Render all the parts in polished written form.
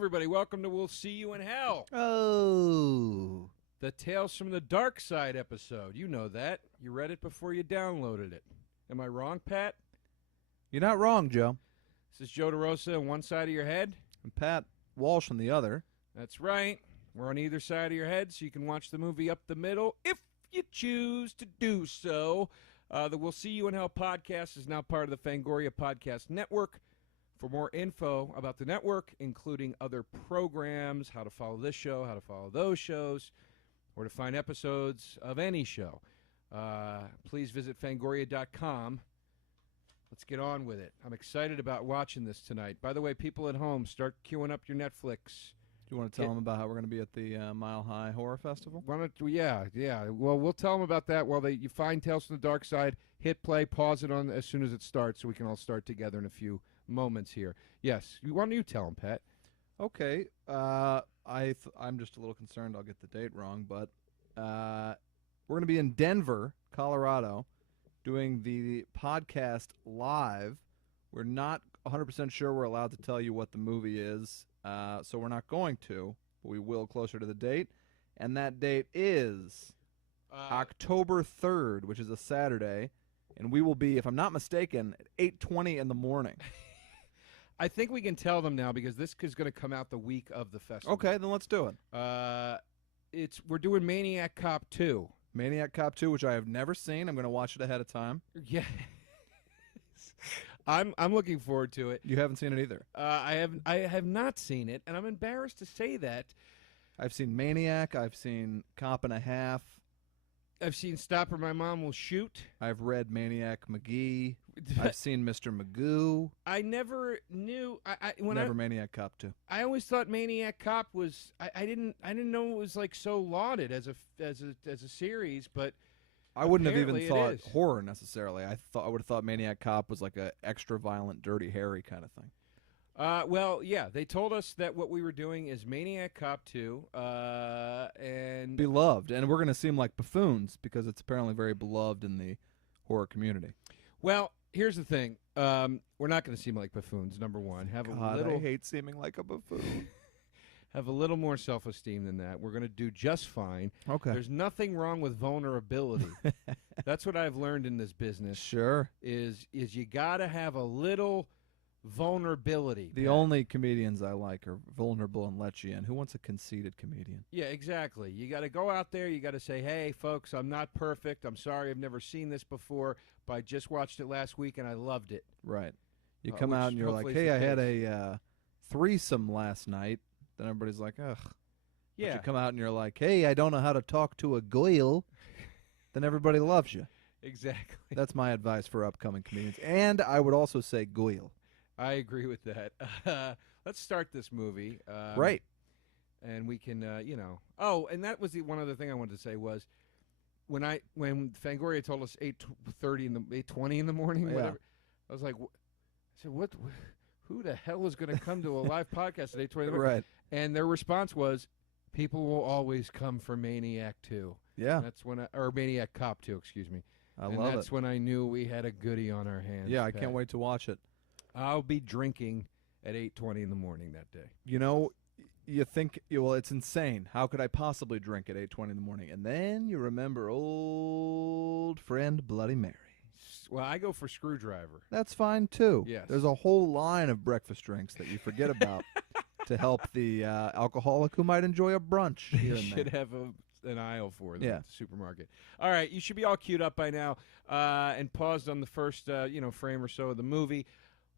everybody. Welcome to We'll See You in Hell. Oh. The Tales from the Darkside episode. You know that. You read it before you downloaded it. Am I wrong, Pat? You're not wrong, Joe. This is Joe DeRosa on one side of your head. And Pat Walsh on the other. That's right. We're on either side of your head, so you can watch the movie up the middle if you choose to do so. The We'll See You in Hell podcast is now part of the Fangoria Podcast Network. For more info about the network, including other programs, how to follow this show, how to follow those shows, or to find episodes of any show, please visit Fangoria.com. Let's get on with it. I'm excited about watching this tonight. By the way, people at home, start queuing up your Netflix. Do you want to tell them about how we're going to be at the Mile High Horror Festival? Yeah. Well, we'll tell them about that while you find Tales from the Dark Side. Hit play, pause it on as soon as it starts, so we can all start together in a few moments here. Yes. Why don't you tell them, Pat? Okay. I'm just a little concerned I'll get the date wrong, but we're going to be in Denver, Colorado, doing the podcast live. We're not 100% sure we're allowed to tell you what the movie is, so we're not going to, but we will closer to the date. And that date is October 3rd, which is a Saturday, and we will be, if I'm not mistaken, at 8:20 in the morning. I think we can tell them now because this is going to come out the week of the festival. Okay, then let's do it. We're doing Maniac Cop 2. Maniac Cop 2, which I have never seen. I'm going to watch it ahead of time. Yeah. I'm looking forward to it. You haven't seen it either. I have not seen it, and I'm embarrassed to say that. I've seen Maniac. I've seen Cop and a Half. I've seen Stop or My Mom Will Shoot. I've read Maniac McGee. I've seen Mr. Magoo. I never knew. Maniac Cop 2. I always thought Maniac Cop was. I didn't know it was like so lauded as a series, but I wouldn't have even thought is. horror necessarily. I would have thought Maniac Cop was like a extra violent, Dirty Harry kind of thing. Well, yeah, they told us that what we were doing is Maniac Cop 2, and beloved, and we're going to seem like buffoons because it's apparently very beloved in the horror community. Well, here's the thing: we're not going to seem like buffoons. Number one, I hate seeming like a buffoon. Have a little more self-esteem than that. We're going to do just fine. Okay. There's nothing wrong with vulnerability. That's what I've learned in this business. Sure. Is you got to have a little vulnerability. The only comedians I like are vulnerable and let you in. Who wants a conceited comedian? Yeah, exactly. You got to go out there. You got to say, hey, folks, I'm not perfect. I'm sorry I've never seen this before, but I just watched it last week and I loved it. Right. You come out and you're like, hey, I had a threesome last night. Then everybody's like, ugh. Yeah. But you come out and you're like, hey, I don't know how to talk to a goyle. Then everybody loves you. Exactly. That's my advice for upcoming comedians. And I would also say goyle. I agree with that. Let's start this movie. Right. And we can, Oh, and that was the one other thing I wanted to say was when Fangoria told us 8:20 in the morning, yeah. whatever, I was like, I said, what? Who the hell is going to come to a live podcast at 8:20 in the morning? Right. And their response was, people will always come for Maniac 2. Yeah. And that's or Maniac Cop 2, excuse me. I love it. That's when I knew we had a goodie on our hands. Yeah, I can't wait to watch it. I'll be drinking at 8:20 in the morning that day. You know, you think, well, it's insane. How could I possibly drink at 8:20 in the morning? And then you remember old friend Bloody Mary. Well, I go for Screwdriver. That's fine, too. Yes. There's a whole line of breakfast drinks that you forget about to help the alcoholic who might enjoy a brunch here You and should there. have an aisle for them Yeah. at the supermarket. All right, you should be all queued up by now and paused on the first frame or so of the movie.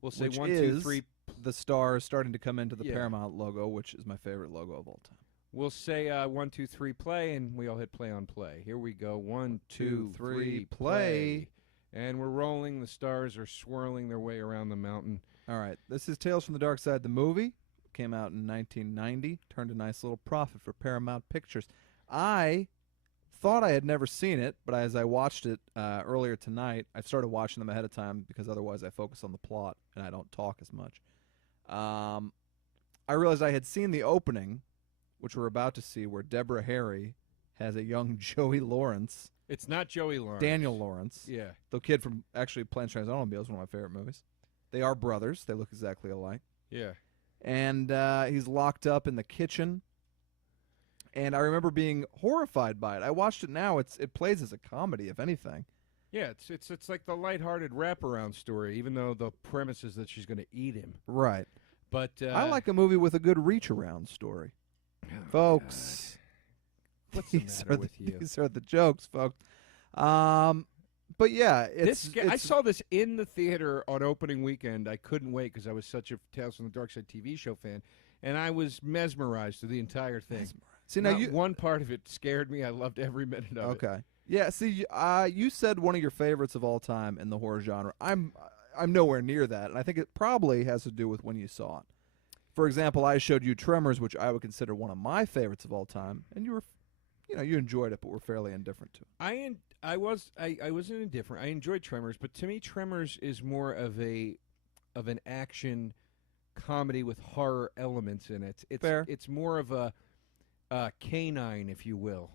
We'll say Which 1, 2, is 3. The stars starting to come into the Yeah. Paramount logo, which is my favorite logo of all time. We'll say 1, 2, 3, play, and we all hit play on play. Here we go. 1, 2, 3, play. And we're rolling. The stars are swirling their way around the mountain. All right. This is Tales from the Dark Side, the movie. Came out in 1990. Turned a nice little profit for Paramount Pictures. I thought I had never seen it, but as I watched it earlier tonight, I started watching them ahead of time because otherwise I focus on the plot and I don't talk as much. I realized I had seen the opening, which we're about to see, where Deborah Harry has a young Joey Lawrence. It's not Joey Lawrence. Daniel Lawrence. Yeah. The kid from actually Planes, Trains, and Automobiles, one of my favorite movies. They are brothers. They look exactly alike. Yeah. and he's locked up in the kitchen. And I remember being horrified by it. I watched it now. It plays as a comedy, if anything. Yeah, it's like the lighthearted wraparound story, even though the premise is that she's going to eat him. Right. But I like a movie with a good reach-around story. Folks. God. What's the matter with you? These are the jokes, folks. But yeah, I saw this in the theater on opening weekend. I couldn't wait because I was such a Tales from the Darkside TV show fan, and I was mesmerized through the entire thing. See, now one part of it scared me. I loved every minute of it. Okay. Yeah, see, you said one of your favorites of all time in the horror genre. I'm nowhere near that, and I think it probably has to do with when you saw it. For example, I showed you Tremors, which I would consider one of my favorites of all time, and you enjoyed it, but were fairly indifferent to it. I wasn't indifferent. I enjoyed Tremors, but to me, Tremors is more of an action comedy with horror elements in it. Fair. It's more of a Canine, if you will,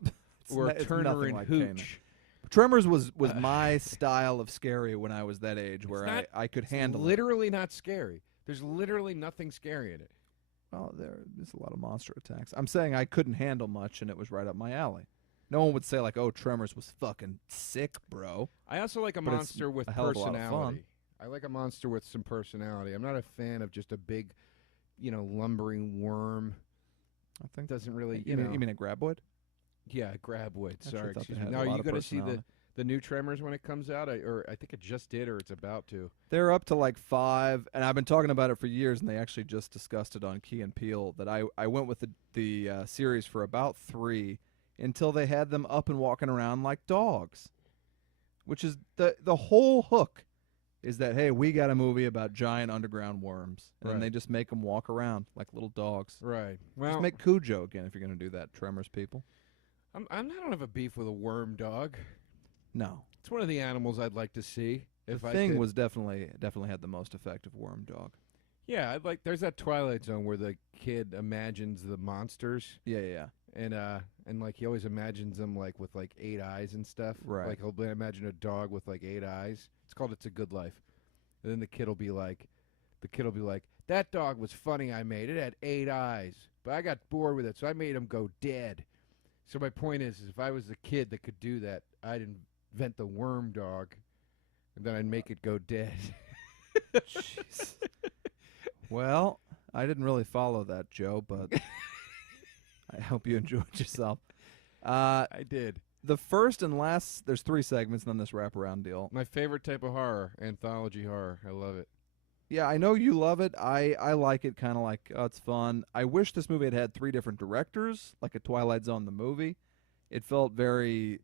or Turner and like Hooch. Canine. Tremors was my style of scary when I was that age, where I could handle literally not scary. There's literally nothing scary in it. Well, there's a lot of monster attacks. I'm saying I couldn't handle much, and it was right up my alley. No one would say, like, oh, Tremors was fucking sick, bro. I also like a monster with a hell of a lot of personality. fun. I like a monster with some personality. I'm not a fan of just a big, lumbering worm. I think doesn't really, you mean a graboid? Yeah, graboid. Sorry, excuse me. Had Now, a are lot you of going to see personality. the new Tremors when it comes out? I think it just did, or it's about to. They're up to like 5, and I've been talking about it for years, and they actually just discussed it on Key and Peele, that I went with the series for about 3 until they had them up and walking around like dogs, which is the whole hook is that, hey, we got a movie about giant underground worms, and then they just make them walk around like little dogs. Right. Well, just make Cujo again if you're going to do that, Tremors people. I don't have a beef with a worm dog. No. It's one of the animals I'd like to see. The Thing was definitely had the most effective worm dog. Yeah, there's that Twilight Zone where the kid imagines the monsters. Yeah. And like he always imagines them like with like 8 eyes and stuff. Right. Like he'll imagine a dog with like 8 eyes. It's called It's a Good Life. And then the kid will be like, that dog was funny. I made it had 8 eyes, but I got bored with it, so I made him go dead. So my point is if I was the kid that could do that, I'd invent the worm dog, and then I'd make it go dead. Jeez. Well, I didn't really follow that, Joe, but I hope you enjoyed yourself. I did. The first and last, there's 3 segments, and then this wraparound deal. My favorite type of horror, anthology horror. I love it. Yeah, I know you love it. I like it, kind of like, oh, it's fun. I wish this movie had 3 different directors, like a Twilight Zone the movie. It felt very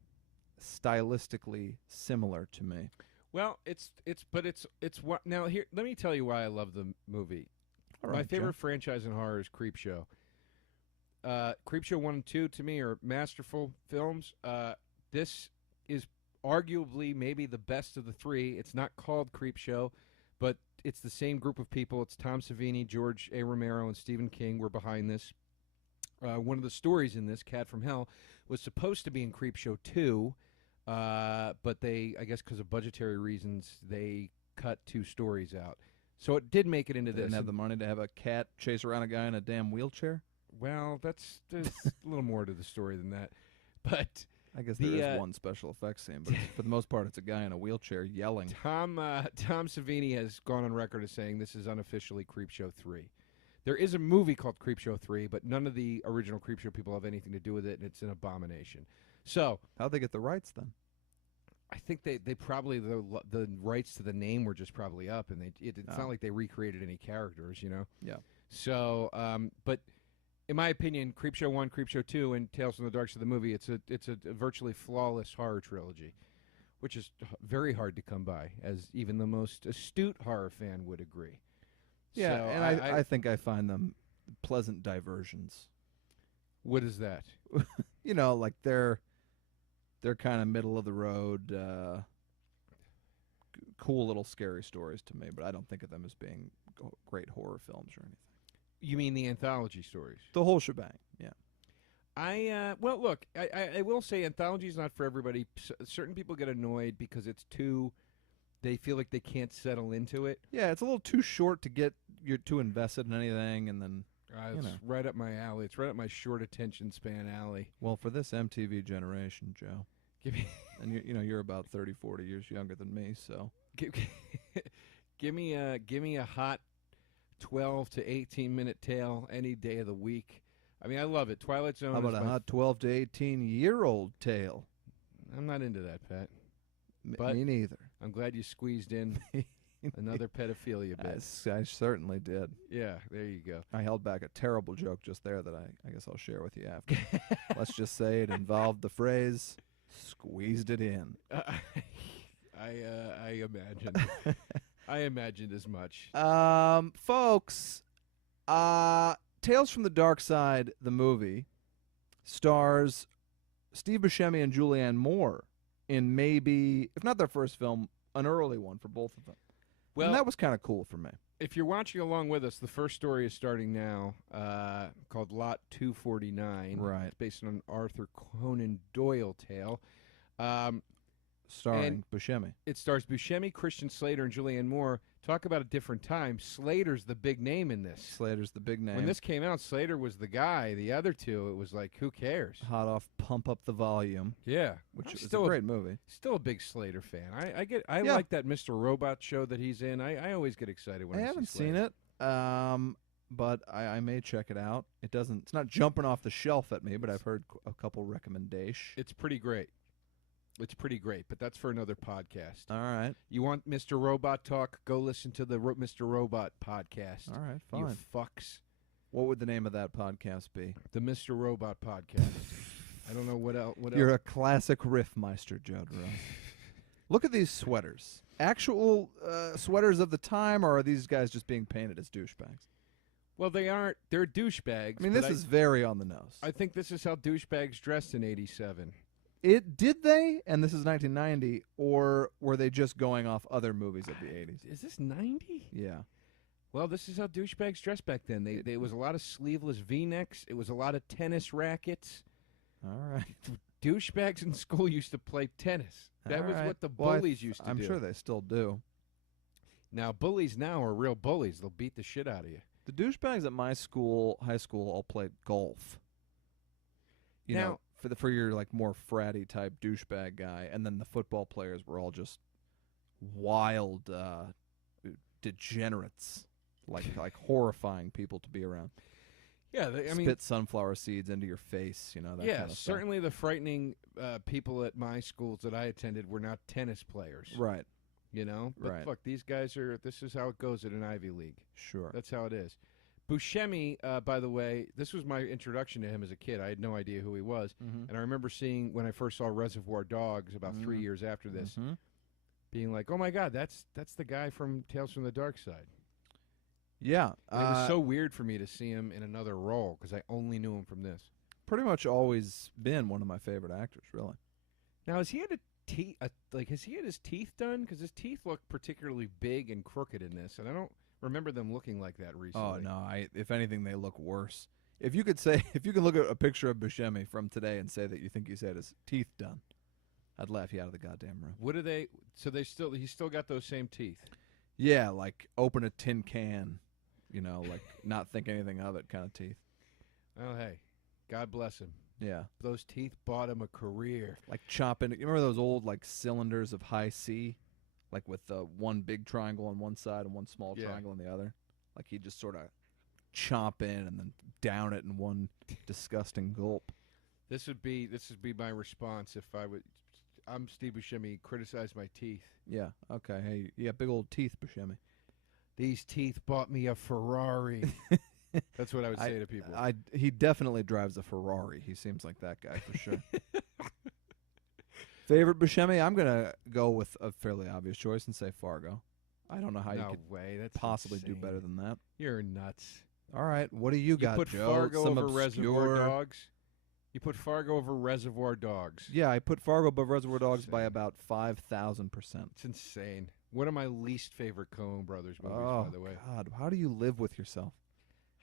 stylistically similar to me. Well, it's what now here. Let me tell you why I love the movie. All right, my favorite Joe. franchise in horror is Creepshow. Creepshow 1 and 2 to me are masterful films. This is arguably maybe the best of the 3. It's not called Creepshow, but it's the same group of people. It's Tom Savini, George A. Romero, and Stephen King were behind this. One of the stories in this, Cat from Hell, was supposed to be in Creepshow 2, but they, I guess because of budgetary reasons, they cut 2 stories out. So it did make it into They this. didn't have the money to have a cat chase around a guy in a damn wheelchair? Well, there's a little more to the story than that. But I guess there is one special effects scene, but for the most part, it's a guy in a wheelchair yelling. Tom Savini has gone on record as saying this is unofficially Creepshow 3. There is a movie called Creepshow 3, but none of the original Creepshow people have anything to do with it, and it's an abomination. So how'd they get the rights then? I think they probably the rights to the name were just probably up, and it's not like they recreated any characters, Yeah. So, but in my opinion, Creepshow 1, Creepshow 2, and Tales from the Darkside the movie, it's a virtually flawless horror trilogy, which is very hard to come by, as even the most astute horror fan would agree. Yeah, so and I think I find them pleasant diversions. What is that? Like they're kind of middle of the road, cool little scary stories to me, but I don't think of them as being great horror films or anything. You mean the anthology stories? The whole shebang, yeah. Well, look, I will say anthology is not for everybody. Certain people get annoyed because it's too. They feel like they can't settle into it. Yeah, it's a little too short to get you're too invested in anything, and then It's right up my alley. It's right up my short attention span alley. well, for this MTV generation, Joe, Give me, and you're about 30, 40 years younger than me, so give me a hot 12 to 18-minute tale any day of the week. I mean, I love it. Twilight Zone. how about a hot 12 to 18-year-old tale? I'm not into that, Pat. Me neither. I'm glad you squeezed in another pedophilia bit. I certainly did. Yeah, there you go. I held back a terrible joke just there that I guess I'll share with you after. Let's just say it involved the phrase, squeezed it in. I imagined. I imagined as much. Folks, Tales from the Darkside, the movie, stars Steve Buscemi and Julianne Moore in maybe, if not their first film, an early one for both of them. Well, and that was kind of cool for me. If you're watching along with us, the first story is starting now, called Lot 249. Right. It's based on an Arthur Conan Doyle tale. Starring Buscemi. It stars Buscemi, Christian Slater, and Julianne Moore. Talk about a different time. Slater's the big name in this. Slater's the big name. When this came out, Slater was the guy. The other two, it was like, who cares? Hot off Pump Up the Volume. Yeah. Which is still a great movie. Still a big Slater fan. I like that Mr. Robot show that he's in. I always get excited when I haven't see Slater. seen it, but I may check it out. It's not jumping off the shelf at me, but I've heard a couple recommendations. It's pretty great. It's pretty great, but that's for another podcast. All right. You want Mr. Robot talk? Go listen to the Mr. Robot podcast. All right, fine. You fucks. What would the name of that podcast be? The Mr. Robot podcast. I don't know what else. You're a classic riffmeister, Joe DeRosa. Look at these sweaters. Actual sweaters of the time, or are these guys just being painted as douchebags? Well, they aren't. They're douchebags. I mean, this is very on the nose. I think this is how douchebags dressed in '87. Did they? And this is 1990, or were they just going off other movies of the 80s? Is this 90? Yeah. Well, this is how douchebags dressed back then. There was a lot of sleeveless V-necks. It was a lot of tennis rackets. All right. Douchebags in school used to play tennis. That was what the bullies used to do. I'm sure they still do. Now, bullies now are real bullies. They'll beat the shit out of you. The douchebags at my school, high school, all played golf. You know, for your like more fratty type douchebag guy, and then the football players were all just wild degenerates, like horrifying people to be around. Yeah, spit sunflower seeds into your face, that kind of stuff. Certainly the frightening people at my schools that I attended were not tennis players. Right. But look, these guys this is how it goes at an Ivy League. Sure. That's how it is. Buscemi, by the way, this was my introduction to him as a kid. I had no idea who he was. Mm-hmm. And I remember seeing, when I first saw Reservoir Dogs about 3 years after this, being like, oh my God, that's the guy from Tales from the Darkside. Yeah. And it was so weird for me to see him in another role because I only knew him from this. Pretty much always been one of my favorite actors, really. Now, has he had has he had his teeth done? Because his teeth look particularly big and crooked in this, and I don't remember them looking like that recently. Oh no! If anything, they look worse. If you could look at a picture of Buscemi from today and say that you think he's had his teeth done, I'd laugh you out of the goddamn room. What are they? So he's still got those same teeth. Yeah, like open a tin can, like not think anything of it kind of teeth. Oh hey, God bless him. Yeah, those teeth bought him a career. Like chopping. You remember those old like cylinders of high C, like with one big triangle on one side and one small triangle on the other. Like he'd just sort of chomp in and then down it in one disgusting gulp. This would be my response if I would. I'm Steve Buscemi. Criticize my teeth. Yeah. Okay. Hey, you got big old teeth, Buscemi. These teeth bought me a Ferrari. That's what I would say to people. He definitely drives a Ferrari. He seems like that guy for sure. Favorite Buscemi? I'm going to go with a fairly obvious choice and say Fargo. I don't know how you could possibly do better than that. You're nuts. All right. What do you got, put Joe? Fargo over Reservoir Dogs? You put Fargo over Reservoir Dogs. Yeah, I put Fargo above Reservoir Dogs by about 5,000%. It's insane. One of my least favorite Coen Brothers movies, by the way. God, how do you live with yourself?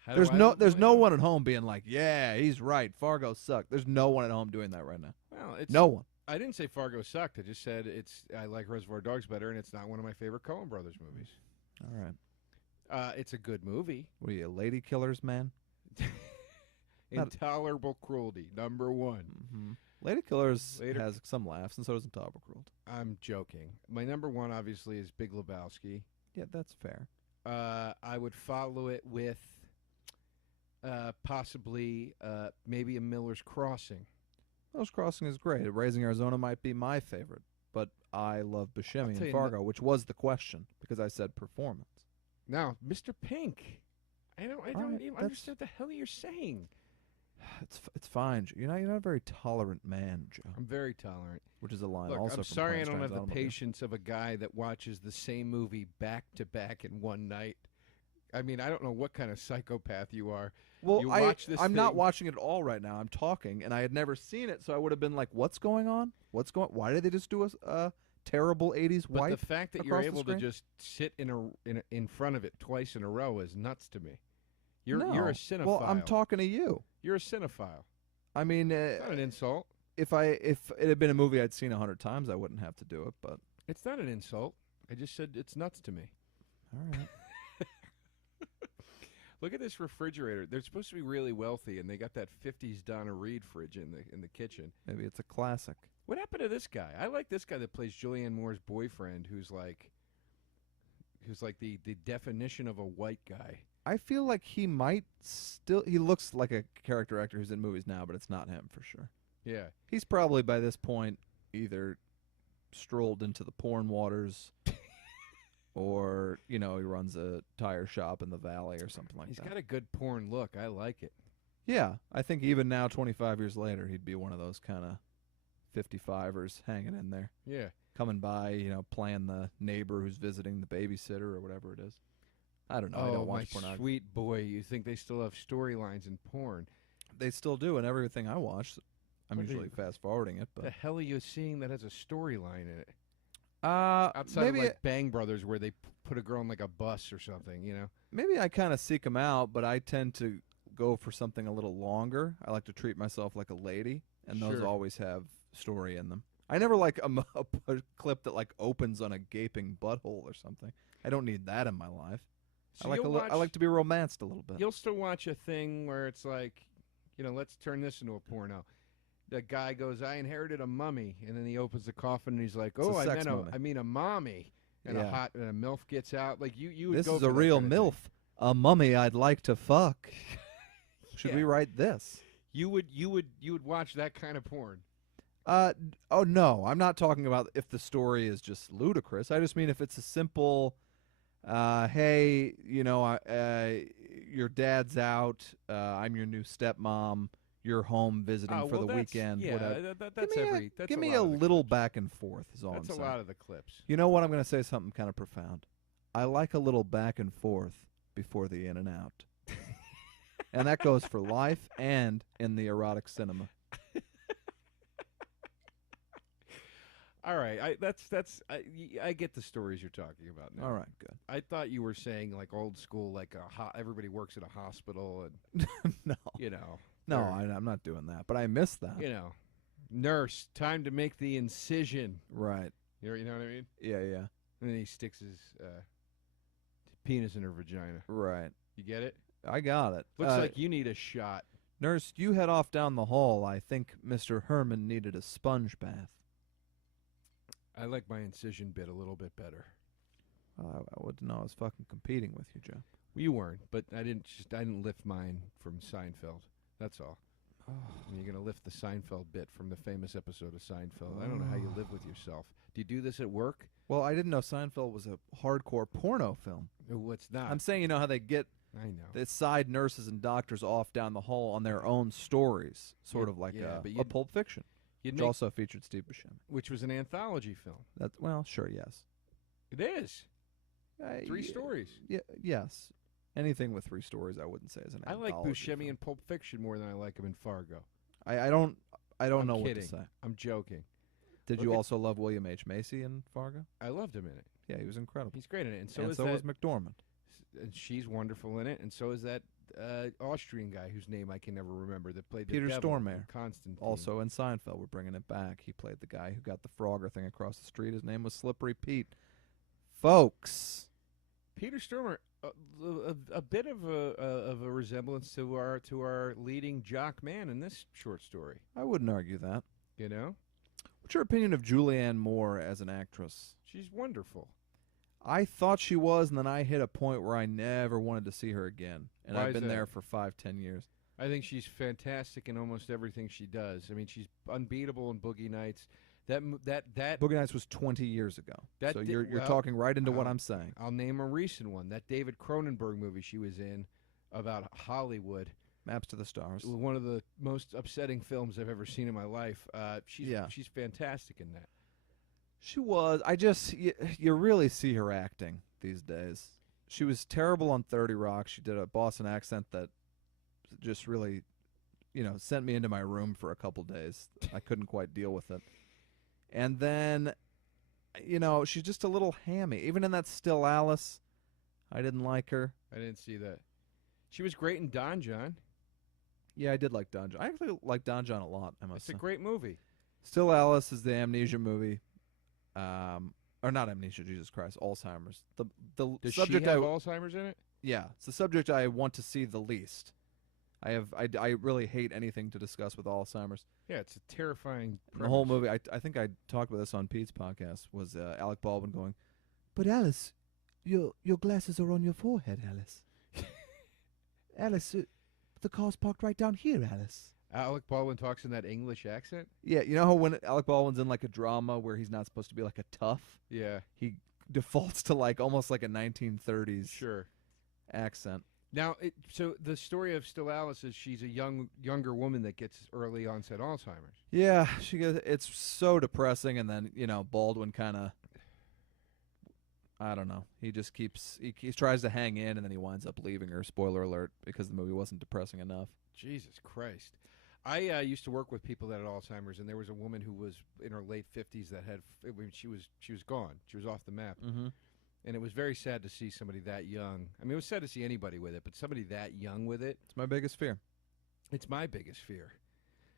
How There's no one at home being like, yeah, he's right. Fargo sucked. There's no one at home doing that right now. Well, no one. I didn't say Fargo sucked. I just said I like Reservoir Dogs better, and it's not one of my favorite Coen Brothers movies. All right. It's a good movie. What are you, lady killers, man? Intolerable Cruelty, number 1. Mm-hmm. Lady Killers has some laughs, and so does Intolerable Cruelty. I'm joking. My number 1, obviously, is Big Lebowski. Yeah, that's fair. I would follow it with possibly maybe a Miller's Crossing. Miller's Crossing is great. Raising Arizona might be my favorite, but I love Buscemi and Fargo, which was the question, because I said performance. Now, Mr. Pink. I don't even understand what the hell you're saying. It's fine. You're not a very tolerant man, Joe. I'm very tolerant. Which is a line Look, also I'm from sorry I don't have the Automobile. patience of a guy that watches the same movie back to back in one night. I mean, I don't know what kind of psychopath you are. Well, you watch this I'm not watching it all right now. I'm talking, and I had never seen it, so I would have been like, "What's going on? Why did they just do a terrible '80s but wipe?" The fact that you're able to just sit in front of it twice in a row is nuts to me. You're a cinephile. Well, I'm talking to you. You're a cinephile. I mean, it's not an insult. If it had been a movie I'd seen 100 times, I wouldn't have to do it. But it's not an insult. I just said it's nuts to me. All right. Look at this refrigerator. They're supposed to be really wealthy, and they got that '50s Donna Reed fridge in the kitchen. Maybe it's a classic. What happened to this guy? I like this guy that plays Julianne Moore's boyfriend, who's like the definition of a white guy. I feel like he might still. He looks like a character actor who's in movies now, but it's not him for sure. Yeah. He's probably by this point either strolled into the porn waters or, he runs a tire shop in the valley or something like that. He's got a good porn look. I like it. Yeah. I think even now, 25 years later, he'd be one of those kind of 55ers hanging in there. Yeah. Coming by, playing the neighbor who's visiting the babysitter or whatever it is. I don't know. Oh, I don't watch my pornography. sweet boy. You think they still have storylines in porn? They still do, and everything I watch, I'm usually fast-forwarding it. But the hell are you seeing that has a storyline in it? Outside maybe of like Bang Brothers, where they put a girl on like a bus or something, Maybe I kind of seek them out, but I tend to go for something a little longer. I like to treat myself like a lady, and those always have story in them. I never like a clip that like opens on a gaping butthole or something. I don't need that in my life. So I like to be romanced a little bit. You'll still watch a thing where it's like, let's turn this into a porno. The guy goes, I inherited a mummy, and then he opens the coffin and he's like, oh, I mean a mommy, and a MILF gets out. Like you would this go is for a that real kind of MILF, a mummy I'd like to fuck. Should we write this? You would watch that kind of porn. Oh no, I'm not talking about if the story is just ludicrous. I just mean if it's a simple, hey, your dad's out, I'm your new stepmom, you're home visiting for the weekend. Yeah, whatever. That's give me a a little back and forth. Is all that's I'm saying. a lot of the clips. You know what? I'm going to say something kind of profound. I like a little back and forth before the in and out, and that goes for life and in the erotic cinema. All right, I get the stories you're talking about now. All right, good. I thought you were saying like old school, like everybody works at a hospital, and No, no, I'm not doing that. But I miss that. Nurse, time to make the incision. Right. You know what I mean? Yeah. And then he sticks his penis in her vagina. Right. You get it? I got it. Looks like you need a shot. Nurse, you head off down the hall. I think Mr. Herman needed a sponge bath. I like my incision bit a little bit better. I wouldn't know I was fucking competing with you, Joe. Well, you weren't, but I didn't lift mine from Seinfeld. That's all. And you're gonna lift the Seinfeld bit from the famous episode of Seinfeld. I don't know how you live with yourself. Do you do this at work? Well, I didn't know Seinfeld was a hardcore porno film. Oh, it's not. I'm saying, how they get the side nurses and doctors off down the hall on their own stories, sort of like a Pulp Fiction. Which also featured Steve Buscemi. Which was an anthology film. Well, sure, yes. It is. 3 stories. Yeah, yes. Anything with 3 stories, I wouldn't say is an anthology. I like Buscemi in Pulp Fiction more than I like him in Fargo. I don't know what to say. I'm joking. Did you also love William H. Macy in Fargo? I loved him in it. Yeah, he was incredible. He's great in it, and so was McDormand. And she's wonderful in it, and so is that Austrian guy whose name I can never remember that played Peter the devil Stormare. Constantine. Also in Seinfeld, we're bringing it back. He played the guy who got the Frogger thing across the street. His name was Slippery Pete. Folks, Peter Stormare, a bit of a resemblance to our leading jock man in this short story. I wouldn't argue that. You know, What's your opinion of Julianne Moore as an actress? she's wonderful. I thought she was, and then I hit a point where I never wanted to see her again. And Why I've is been that? there for 5-10 years. I think she's fantastic in almost everything she does. I mean, she's unbeatable in Boogie Nights. That Boogie Nights was 20 years ago. That So di- you're well, talking right into what I'll- I'm saying. I'll name a recent one. That David Cronenberg movie she was in about Hollywood. Maps to the Stars. One of the most upsetting films I've ever seen in my life. She's fantastic in that. She was. You really see her acting these days. She was terrible on 30 Rock. She did a Boston accent that just really, sent me into my room for a couple days. I couldn't quite deal with it. And then, she's just a little hammy. Even in that Still Alice, I didn't like her. I didn't see that. She was great in Don John. Yeah, I did like Don John. I actually like Don John a lot, I must It's say. a great movie. Still Alice is the amnesia movie. Or not amnesia, Jesus Christ, Alzheimer's. The Does subject she have Alzheimer's in it? Yeah, it's the subject I want to see the least. I really hate anything to discuss with Alzheimer's. Yeah, it's a terrifying The whole movie, I think I talked about this on Pete's podcast, was Alec Baldwin going, "But Alice, your glasses are on your forehead, Alice. Alice, the car's parked right down here, Alice." Alec Baldwin talks in that English accent? Yeah, you know how when Alec Baldwin's in like a drama where he's not supposed to be like a tough, Yeah, he defaults to like almost like a 1930s sure. accent. Now, so the story of Still Alice is she's a younger woman that gets early onset Alzheimer's. Yeah, she goes. It's so depressing, and then Baldwin kind of, I don't know. He just he tries to hang in, and then he winds up leaving her. Spoiler alert, because the movie wasn't depressing enough. Jesus Christ. I used to work with people that had Alzheimer's, and there was a woman who was in her late 50s that had. She was gone. She was off the map, Mm-hmm. and it was very sad to see somebody that young. I mean, it was sad to see anybody with it, but somebody that young with it. It's my biggest fear. It's my biggest fear.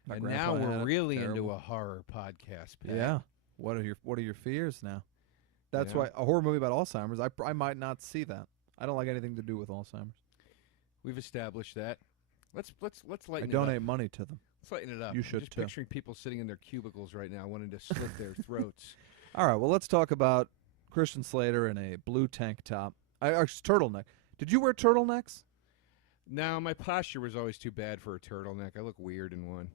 My And now grandpa had we're it. really into Terrible. a horror podcast. Pat. Yeah. What are your fears now? That's Yeah. why a horror movie about Alzheimer's. I might not see that. I don't like anything to do with Alzheimer's. We've established that. Let's I lighten it donate up. money to them. Let's lighten it up. You I'm should just too. picturing people sitting in their cubicles right now, wanting to slit their throats. All right. Well, let's talk about Christian Slater in a blue tank top. Turtleneck. Did you wear turtlenecks? No, my posture was always too bad for a turtleneck. I look weird in one.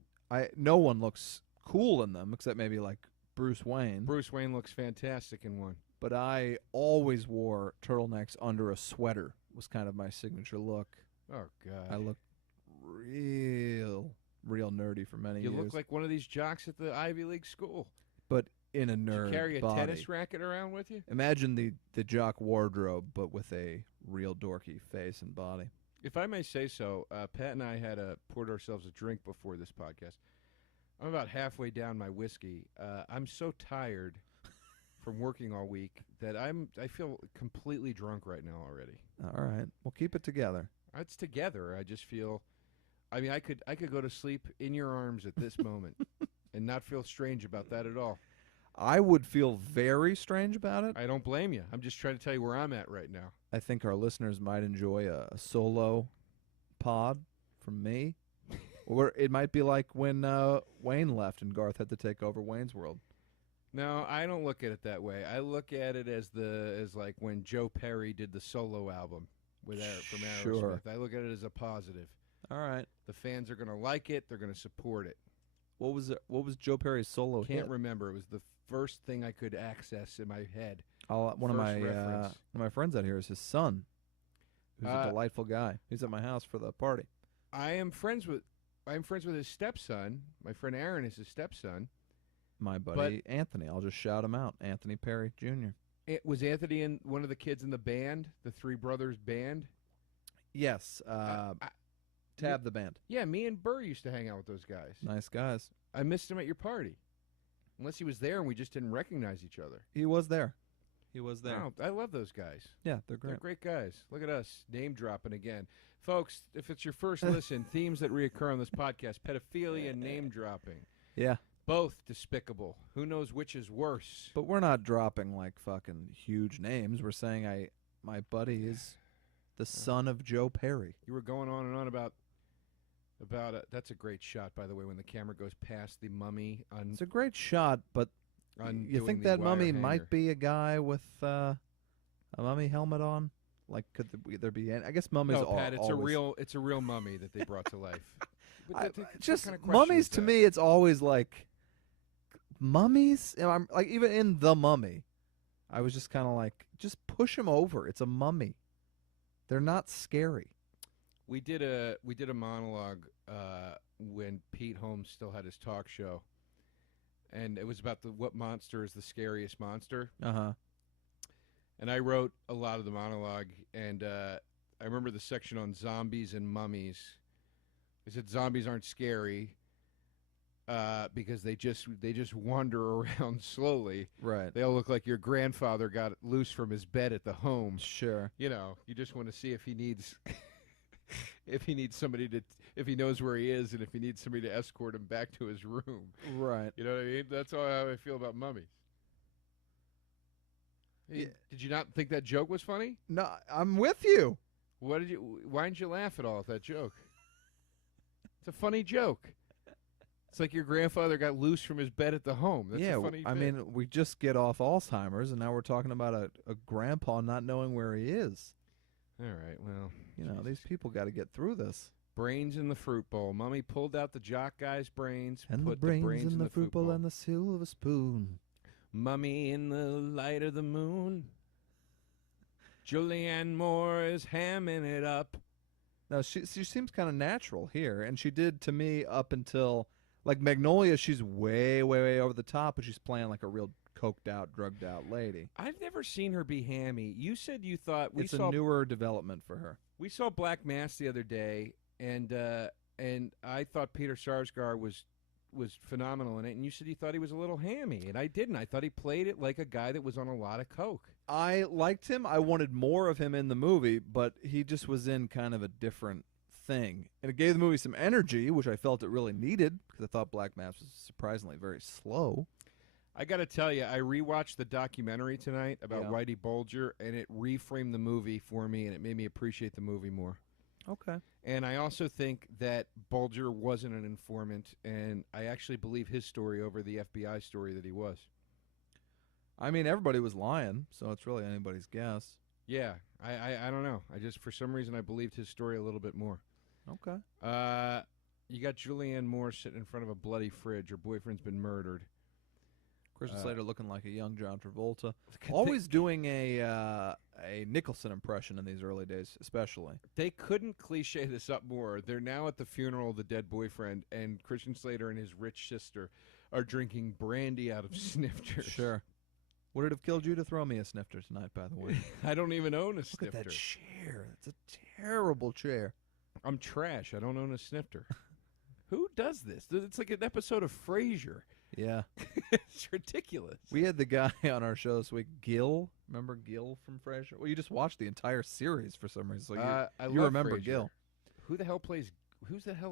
No one looks cool in them except maybe like Bruce Wayne. Bruce Wayne looks fantastic in one. But I always wore turtlenecks under a sweater. Was kind of my signature look. Oh God! I looked real nerdy for many You years. look like one of these jocks at the Ivy League school. but in a Did nerd you carry a body. tennis racket around with you? Imagine the jock wardrobe, but with a real dorky face and body. If I may say so, Pat and I had poured ourselves a drink before this podcast. I'm about halfway down my whiskey. I'm so tired from working all week that I feel completely drunk right now already. All right, we'll keep it together. It's together. I just feel. I mean, I could go to sleep in your arms at this moment and not feel strange about that at all. I would feel very strange about it. I don't blame you. I'm just trying to tell you where I'm at right now. I think our listeners might enjoy a solo pod from me. Or it might be like when Wayne left and Garth had to take over Wayne's World. No, I don't look at it that way. I look at it as like when Joe Perry did the solo album with from Aerosmith. Sure. I look at it as a positive. All right. The fans are going to like it. They're going to support it. What was Joe Perry's solo Can't hit? remember. It was the first thing I could access in my head. One of First reference. my friends out here is his son, who's a delightful guy. He's at my house for the party. I'm friends with his stepson. My friend Aaron is his stepson. My buddy Anthony. I'll just shout him out. Anthony Perry Jr. Was Anthony in one of the kids in the band, the Three Brothers band? Yes. Tab the band. Yeah, me and Burr used to hang out with those guys. Nice guys. I missed him at your party. Unless he was there and we just didn't recognize each other. He was there. He was there. Oh, I love those guys. Yeah, they're great. They're great guys. Look at us, name dropping again. Folks, if it's your first listen, themes that reoccur on this podcast, pedophilia and name dropping. Yeah. Both despicable. Who knows which is worse? But we're not dropping like fucking huge names. We're saying my buddy is the son of Joe Perry. You were going on and on about that's a great shot, by the way, when the camera goes past the mummy. It's a great shot, but you think that mummy might be a guy with a mummy helmet on? Like, could there be? I guess mummies. No, Pat, it's always... a real mummy that they brought to life. Just kind of mummies to me, it's always like mummies. I'm like, even in The Mummy, I was just kind of like, just push him over. It's a mummy. They're not scary. We did a monologue when Pete Holmes still had his talk show, and it was about what monster is the scariest monster. And I wrote a lot of the monologue, and I remember the section on zombies and mummies. I said zombies aren't scary because they just wander around slowly. Right. They all look like your grandfather got loose from his bed at the home. Sure. You know, you just want to see if he needs somebody to, if he knows where he is, and if he needs somebody to escort him back to his room. Right. You know what I mean? That's how I feel about mummies. Yeah. Did you not think that joke was funny? No, I'm with you. Why didn't you laugh at all at that joke? It's a funny joke. It's like your grandfather got loose from his bed at the home. That's a funny I bit. mean, we just get off Alzheimer's, and now we're talking about a grandpa not knowing where he is. All right, well. You know, these people got to get through this. Brains in the fruit bowl. Mummy pulled out the jock guy's brains, and put the brains in the fruit bowl and the silver spoon. Mummy in the light of the moon. Julianne Moore is hamming it up. No, she seems kind of natural here, and she did to me up until, like, Magnolia, she's way, way, way over the top, but she's playing like a real coked out, drugged out lady. I've never seen her be hammy. You said you thought it's a newer development for her. We saw Black Mass the other day, and I thought Peter Sarsgaard was phenomenal in it, and you said you thought he was a little hammy, and I didn't. I thought he played it like a guy that was on a lot of coke. I liked him. I wanted more of him in the movie, but he just was in kind of a different thing. And it gave the movie some energy, which I felt it really needed, because I thought Black Mass was surprisingly very slow. I got to tell you, I rewatched the documentary tonight about Whitey Bulger, and it reframed the movie for me, and it made me appreciate the movie more. Okay. And I also think that Bulger wasn't an informant, and I actually believe his story over the FBI story that he was. I mean, everybody was lying, so it's really anybody's guess. Yeah, I don't know. I just, for some reason, I believed his story a little bit more. Okay. You got Julianne Moore sitting in front of a bloody fridge. Her boyfriend's been murdered. Christian Slater looking like a young John Travolta. Always doing a Nicholson impression in these early days, especially. They couldn't cliche this up more. They're now at the funeral of the dead boyfriend, and Christian Slater and his rich sister are drinking brandy out of snifters. Sure. Would it have killed you to throw me a snifter tonight, by the way? I don't even own a snifter. Look at that chair. It's a terrible chair. I'm trash. I don't own a snifter. Who does this? It's like an episode of Frasier. Yeah. It's ridiculous. We had the guy on our show this week, Gil. Remember Gil from Frasier? Well, you just watched the entire series for some reason, so you remember Frasier. Gil. Who the hell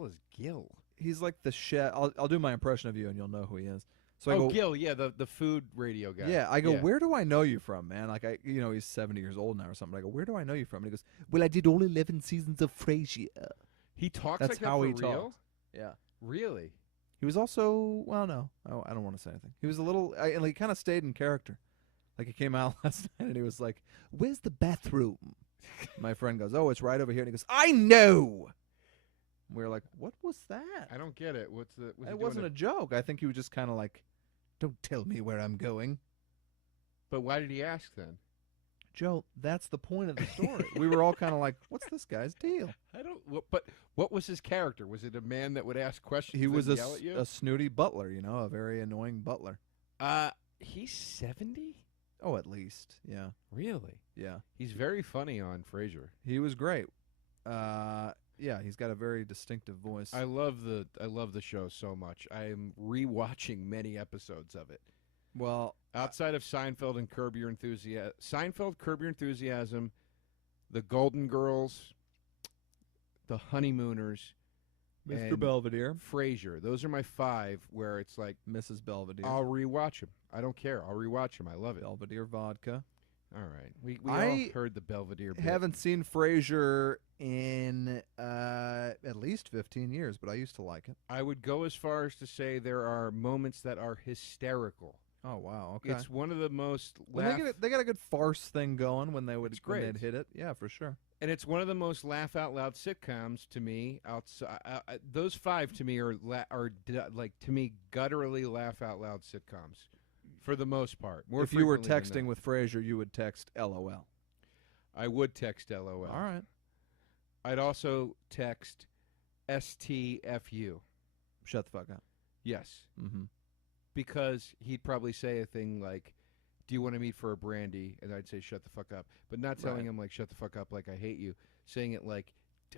is Gil? He's like the chef. I'll do my impression of you, and you'll know who he is. So I go, go, Gil, yeah, the food radio guy. Yeah, I go, where do I know you from, man? Like, he's 70 years old now or something. I go, where do I know you from? And he goes, well, I did all 11 seasons of Frasier. He talks That's like that how for he real? talks. Yeah. Really? He was also, well, no, I don't want to say anything. He was a little, and he kind of stayed in character. Like, he came out last night, and he was like, where's the bathroom? My friend goes, oh, it's right over here. And he goes, I know! We were like, what was that? I don't get it. It wasn't a joke. I think he was just kind of like, don't tell me where I'm going. But why did he ask then? Joe, that's the point of the story. We were all kind of like, what's this guy's deal? But what was his character? Was it a man that would ask questions? He was yell at you? a snooty butler, a very annoying butler. He's 70? Oh, at least, yeah. Really? Yeah. He's very funny on Frasier. He was great. Yeah, he's got a very distinctive voice. I love the show so much. I am rewatching many episodes of it. Well, outside of Seinfeld and Curb Your Enthusiasm, The Golden Girls, The Honeymooners, Mr. Belvedere, Frasier. Those are my 5 where it's like Mrs. Belvedere. I'll rewatch them. I don't care. I'll rewatch them. I love it. Belvedere vodka. All right. We all I heard the Belvedere bit. Haven't seen Frasier in at least 15 years, but I used to like it. I would go as far as to say there are moments that are hysterical. Oh wow, okay. It's one of the most When they got a good farce thing going when they would It's when great. they'd hit it. Yeah, for sure. and it's one of the most laugh out loud sitcoms to me. Outside, those five to me are like to me gutturally laugh out loud sitcoms, for the most part. More If you were frequently than texting not. with Frasier, you would text LOL. I would text LOL. All right. I'd also text STFU. Shut the fuck up. Yes, Mm-hmm. because he'd probably say a thing like, "Do you want to meet for a brandy?" And I'd say, "Shut the fuck up," but not telling Right. him like, "Shut the fuck up," like I hate you. Saying it like,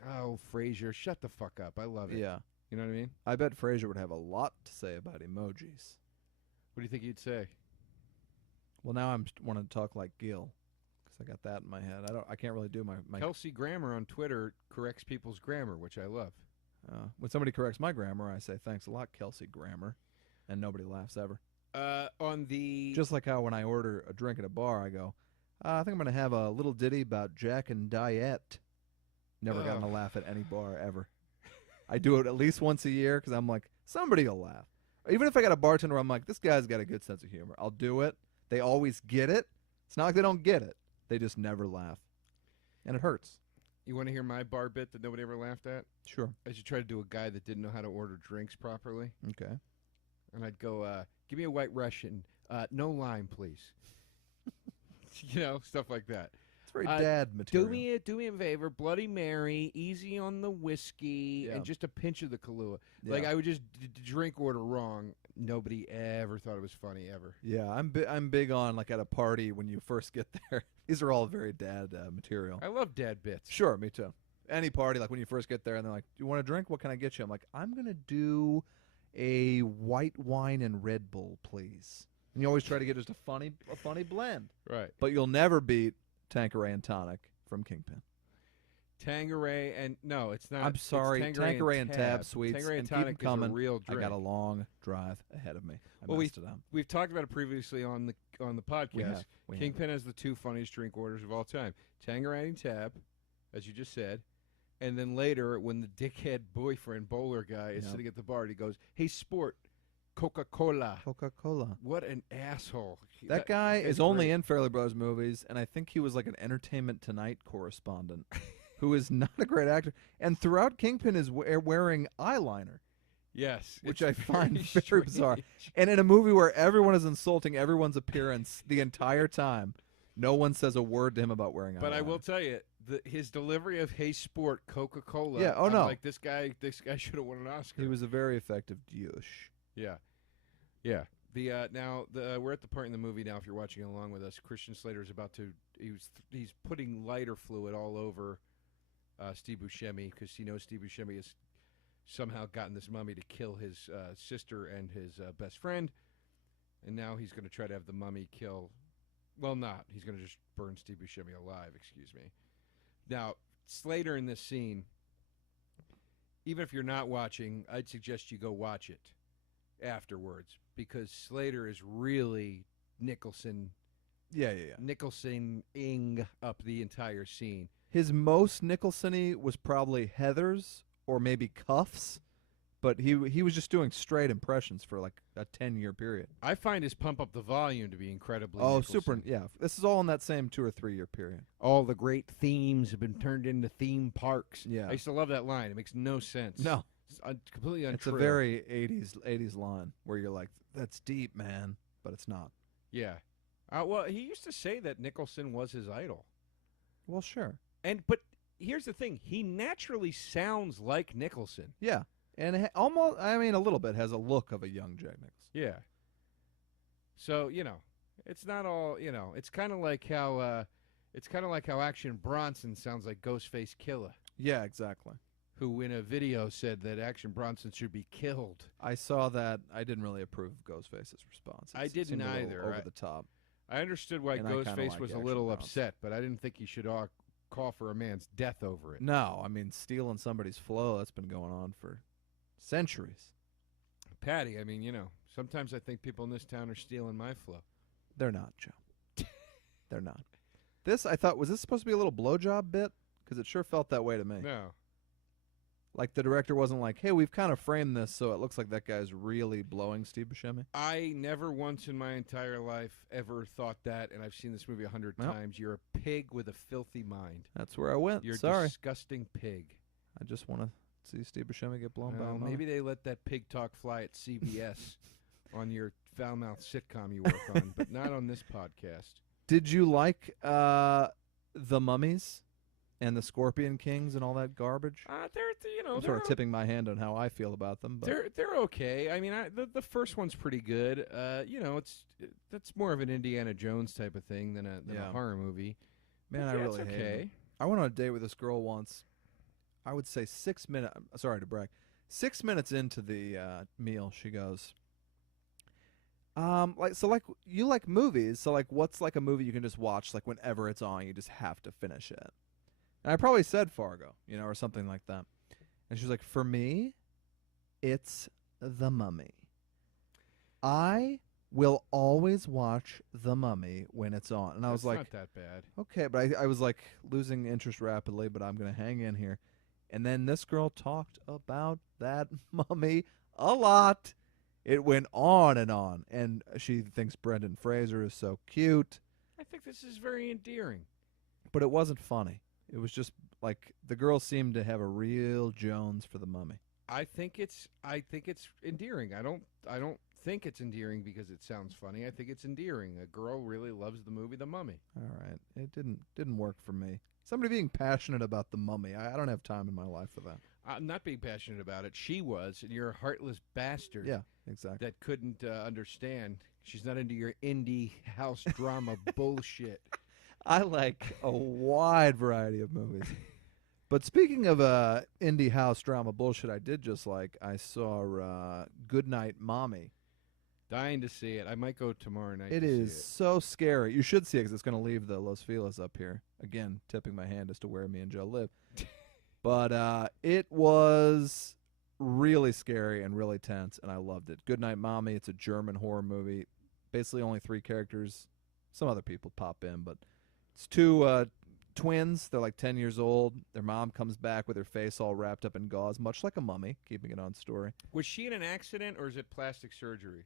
"Oh, Frasier, shut the fuck up. I love it." Yeah. You know what I mean? I bet Frasier would have a lot to say about emojis. What do you think he'd say? Well, now I'm wanting to talk like Gil, because I got that in my head. I can't really do my. Kelsey Grammer on Twitter corrects people's grammar, which I love. When somebody corrects my grammar, I say thanks a lot, Kelsey Grammer, and nobody laughs ever. On the Just like how when I order a drink at a bar, I go, I think I'm going to have a little ditty about Jack and Diet. Never gotten a laugh at any bar ever. I do it at least once a year because I'm like, somebody will laugh. Even if I got a bartender, I'm like, this guy's got a good sense of humor. I'll do it. They always get it. It's not like they don't get it. They just never laugh. And it hurts. You want to hear my bar bit that nobody ever laughed at? Sure. I should try to do a guy that didn't know how to order drinks properly. Okay. And I'd go, give me a white Russian. No lime, please. Stuff like that. It's very dad material. Do me a favor, Bloody Mary, easy on the whiskey, Yeah. and just a pinch of the Kahlua. Yeah. Like I would just drink order wrong. Nobody ever thought it was funny ever. Yeah, I'm big on like at a party when you first get there. These are all very dad material. I love dad bits. Sure, me too. Any party, like when you first get there and they're like, "Do you want a drink? What can I get you?" I'm like, "I'm gonna do a white wine and Red Bull, please." And you always try to get just a funny blend, Right. but you'll never beat Tanqueray and Tonic from Kingpin. Tanqueray and no, it's not. I'm sorry, it's Tanqueray and Tab sweets, Tanqueray and and keep 'em Tonic coming. is a real I drink. got a long drive ahead of me. I Well, messed it up. We've talked about it previously on the podcast. We have. Kingpin has the two funniest drink orders of all time: Tanqueray and Tab, as you just said, and then later when the dickhead boyfriend bowler guy is Yeah. sitting at the bar, and he goes, "Hey, sport, Coca-Cola." Coca-Cola. What an asshole! That guy guy's is only great. in Fairly Brothers movies, and I think he was like an Entertainment Tonight correspondent, who is not a great actor. And throughout Kingpin is wearing eyeliner, Yes, which it's I find very very bizarre. strange. And in a movie where everyone is insulting everyone's appearance the entire time, no one says a word to him about wearing eyeliner. But I will tell you, his delivery of "Hey, sport, Coca-Cola." Yeah, oh, I'm no. like this guy should have won an Oscar. He was a very effective douche. Yeah. We're at the part in the movie now. If you're watching along with us, Christian Slater is about to. He's putting lighter fluid all over Steve Buscemi because he knows Steve Buscemi has somehow gotten this mummy to kill his sister and his best friend, and now he's going to try to have the mummy kill. Well, not. He's going to just burn Steve Buscemi alive. Excuse me. Now, Slater in this scene. Even if you're not watching, I'd suggest you go watch it afterwards because Slater is really Nicholsoning up the entire scene. His most Nicholson-y was probably Heathers or maybe Cuffs, but he was just doing straight impressions for like a 10-year period. I find his Pump Up the Volume to be incredibly Super, yeah. This is all in that same 2 or 3 year period. All the great themes have been turned into theme parks. Yeah. I used to love that line. It makes no sense. No. It's completely untrue. It's a very 80s line where you're like, that's deep, man, but it's not. Yeah. Well, he used to say that Nicholson was his idol. Well, sure. But here's the thing. He naturally sounds like Nicholson. Yeah. And almost, I mean, a little bit has a look of a young Jack Nicholson. Yeah. So, it's not all, it's kind of like how Action Bronson sounds like Ghostface Killer, Yeah, exactly. who in a video said that Action Bronson should be killed. I saw that. I didn't really approve of Ghostface's response. I It didn't seemed a little either. Over the top. I understood why And I kinda Ghostface like was a Action little Bronson. upset, but I didn't think he should call for a man's death over it. No, I mean, stealing somebody's flow, that's been going on for centuries. Patty, I mean, sometimes I think people in this town are stealing my flow. They're not, Joe. They're not. This, I thought, was this supposed to be a little blowjob bit? Because it sure felt that way to me. No. Like the director wasn't like, hey, we've kind of framed this so it looks like that guy's really blowing Steve Buscemi. I never once in my entire life ever thought that, and I've seen this movie 100 Nope. times. You're a pig with a filthy mind. That's where I went. You're a Sorry. disgusting pig. I just want to see Steve Buscemi get blown by a Well, mummy. maybe they let that pig talk fly at CBS on your foul-mouthed sitcom you work on, but not on this podcast. Did you like the Mummies and the Scorpion Kings and all that garbage? I'm sort of tipping my hand on how I feel about them. But They're okay. I mean, the first one's pretty good. That's more of an Indiana Jones type of thing than a horror movie. Man, But I yeah, really it's hate okay. it. I went on a date with this girl once. I would say 6 minutes. Sorry to brag. 6 minutes into the meal, she goes, you like movies, so like what's like a movie you can just watch like whenever it's on, you just have to finish it. And I probably said Fargo, or something like that. And she was like, for me, it's The Mummy. I will always watch The Mummy when it's on. And I was like, not that bad. okay, but I was like losing interest rapidly, but I'm going to hang in here. And then this girl talked about that mummy a lot. It went on, and she thinks Brendan Fraser is so cute. I think this is very endearing. But it wasn't funny. It was just like the girl seemed to have a real Jones for the mummy. I think it's endearing. I don't think it's endearing because it sounds funny. I think it's endearing. A girl really loves the movie The Mummy. All right. It didn't work for me. Somebody being passionate about the mummy. I don't have time in my life for that. I'm not being passionate about it. She was, and you're a heartless bastard. Yeah, exactly. That couldn't understand. She's not into your indie house drama bullshit. I like a wide variety of movies. But speaking of indie house drama bullshit, I did just like, I saw Goodnight Mommy. Dying to see it. I might go tomorrow night. It to is see it. so scary. You should see it because it's going to leave the Los Feliz up here. Again, tipping my hand as to where me and Joe live. But it was really scary and really tense, and I loved it. Goodnight Mommy. It's a German horror movie. Basically only 3 characters. Some other people pop in, but it's 2 twins. They're like 10 years old. Their mom comes back with her face all wrapped up in gauze, much like a mummy, keeping it on story. Was she in an accident, or is it plastic surgery?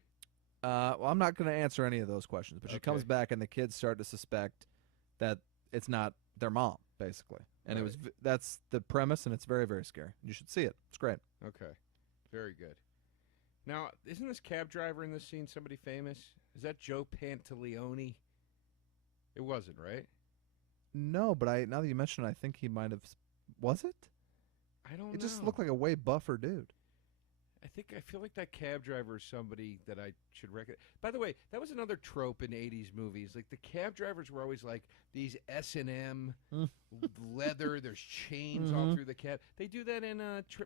Well, I'm not going to answer any of those questions, but she Okay. comes back and the kids start to suspect that it's not their mom, basically. And it was that's the premise, and it's very, very scary. You should see it. It's great. Okay. Very good. Now, isn't this cab driver in this scene somebody famous? Is that Joe Pantaleone? It wasn't, right? No, but now that you mention it, I think he might have. Was it? I don't know. It just looked like a way buffer dude. I feel like that cab driver is somebody that I should recognize. By the way, that was another trope in 80s movies. Like, the cab drivers were always like these S&M leather. There's chains all through the cab. They do that in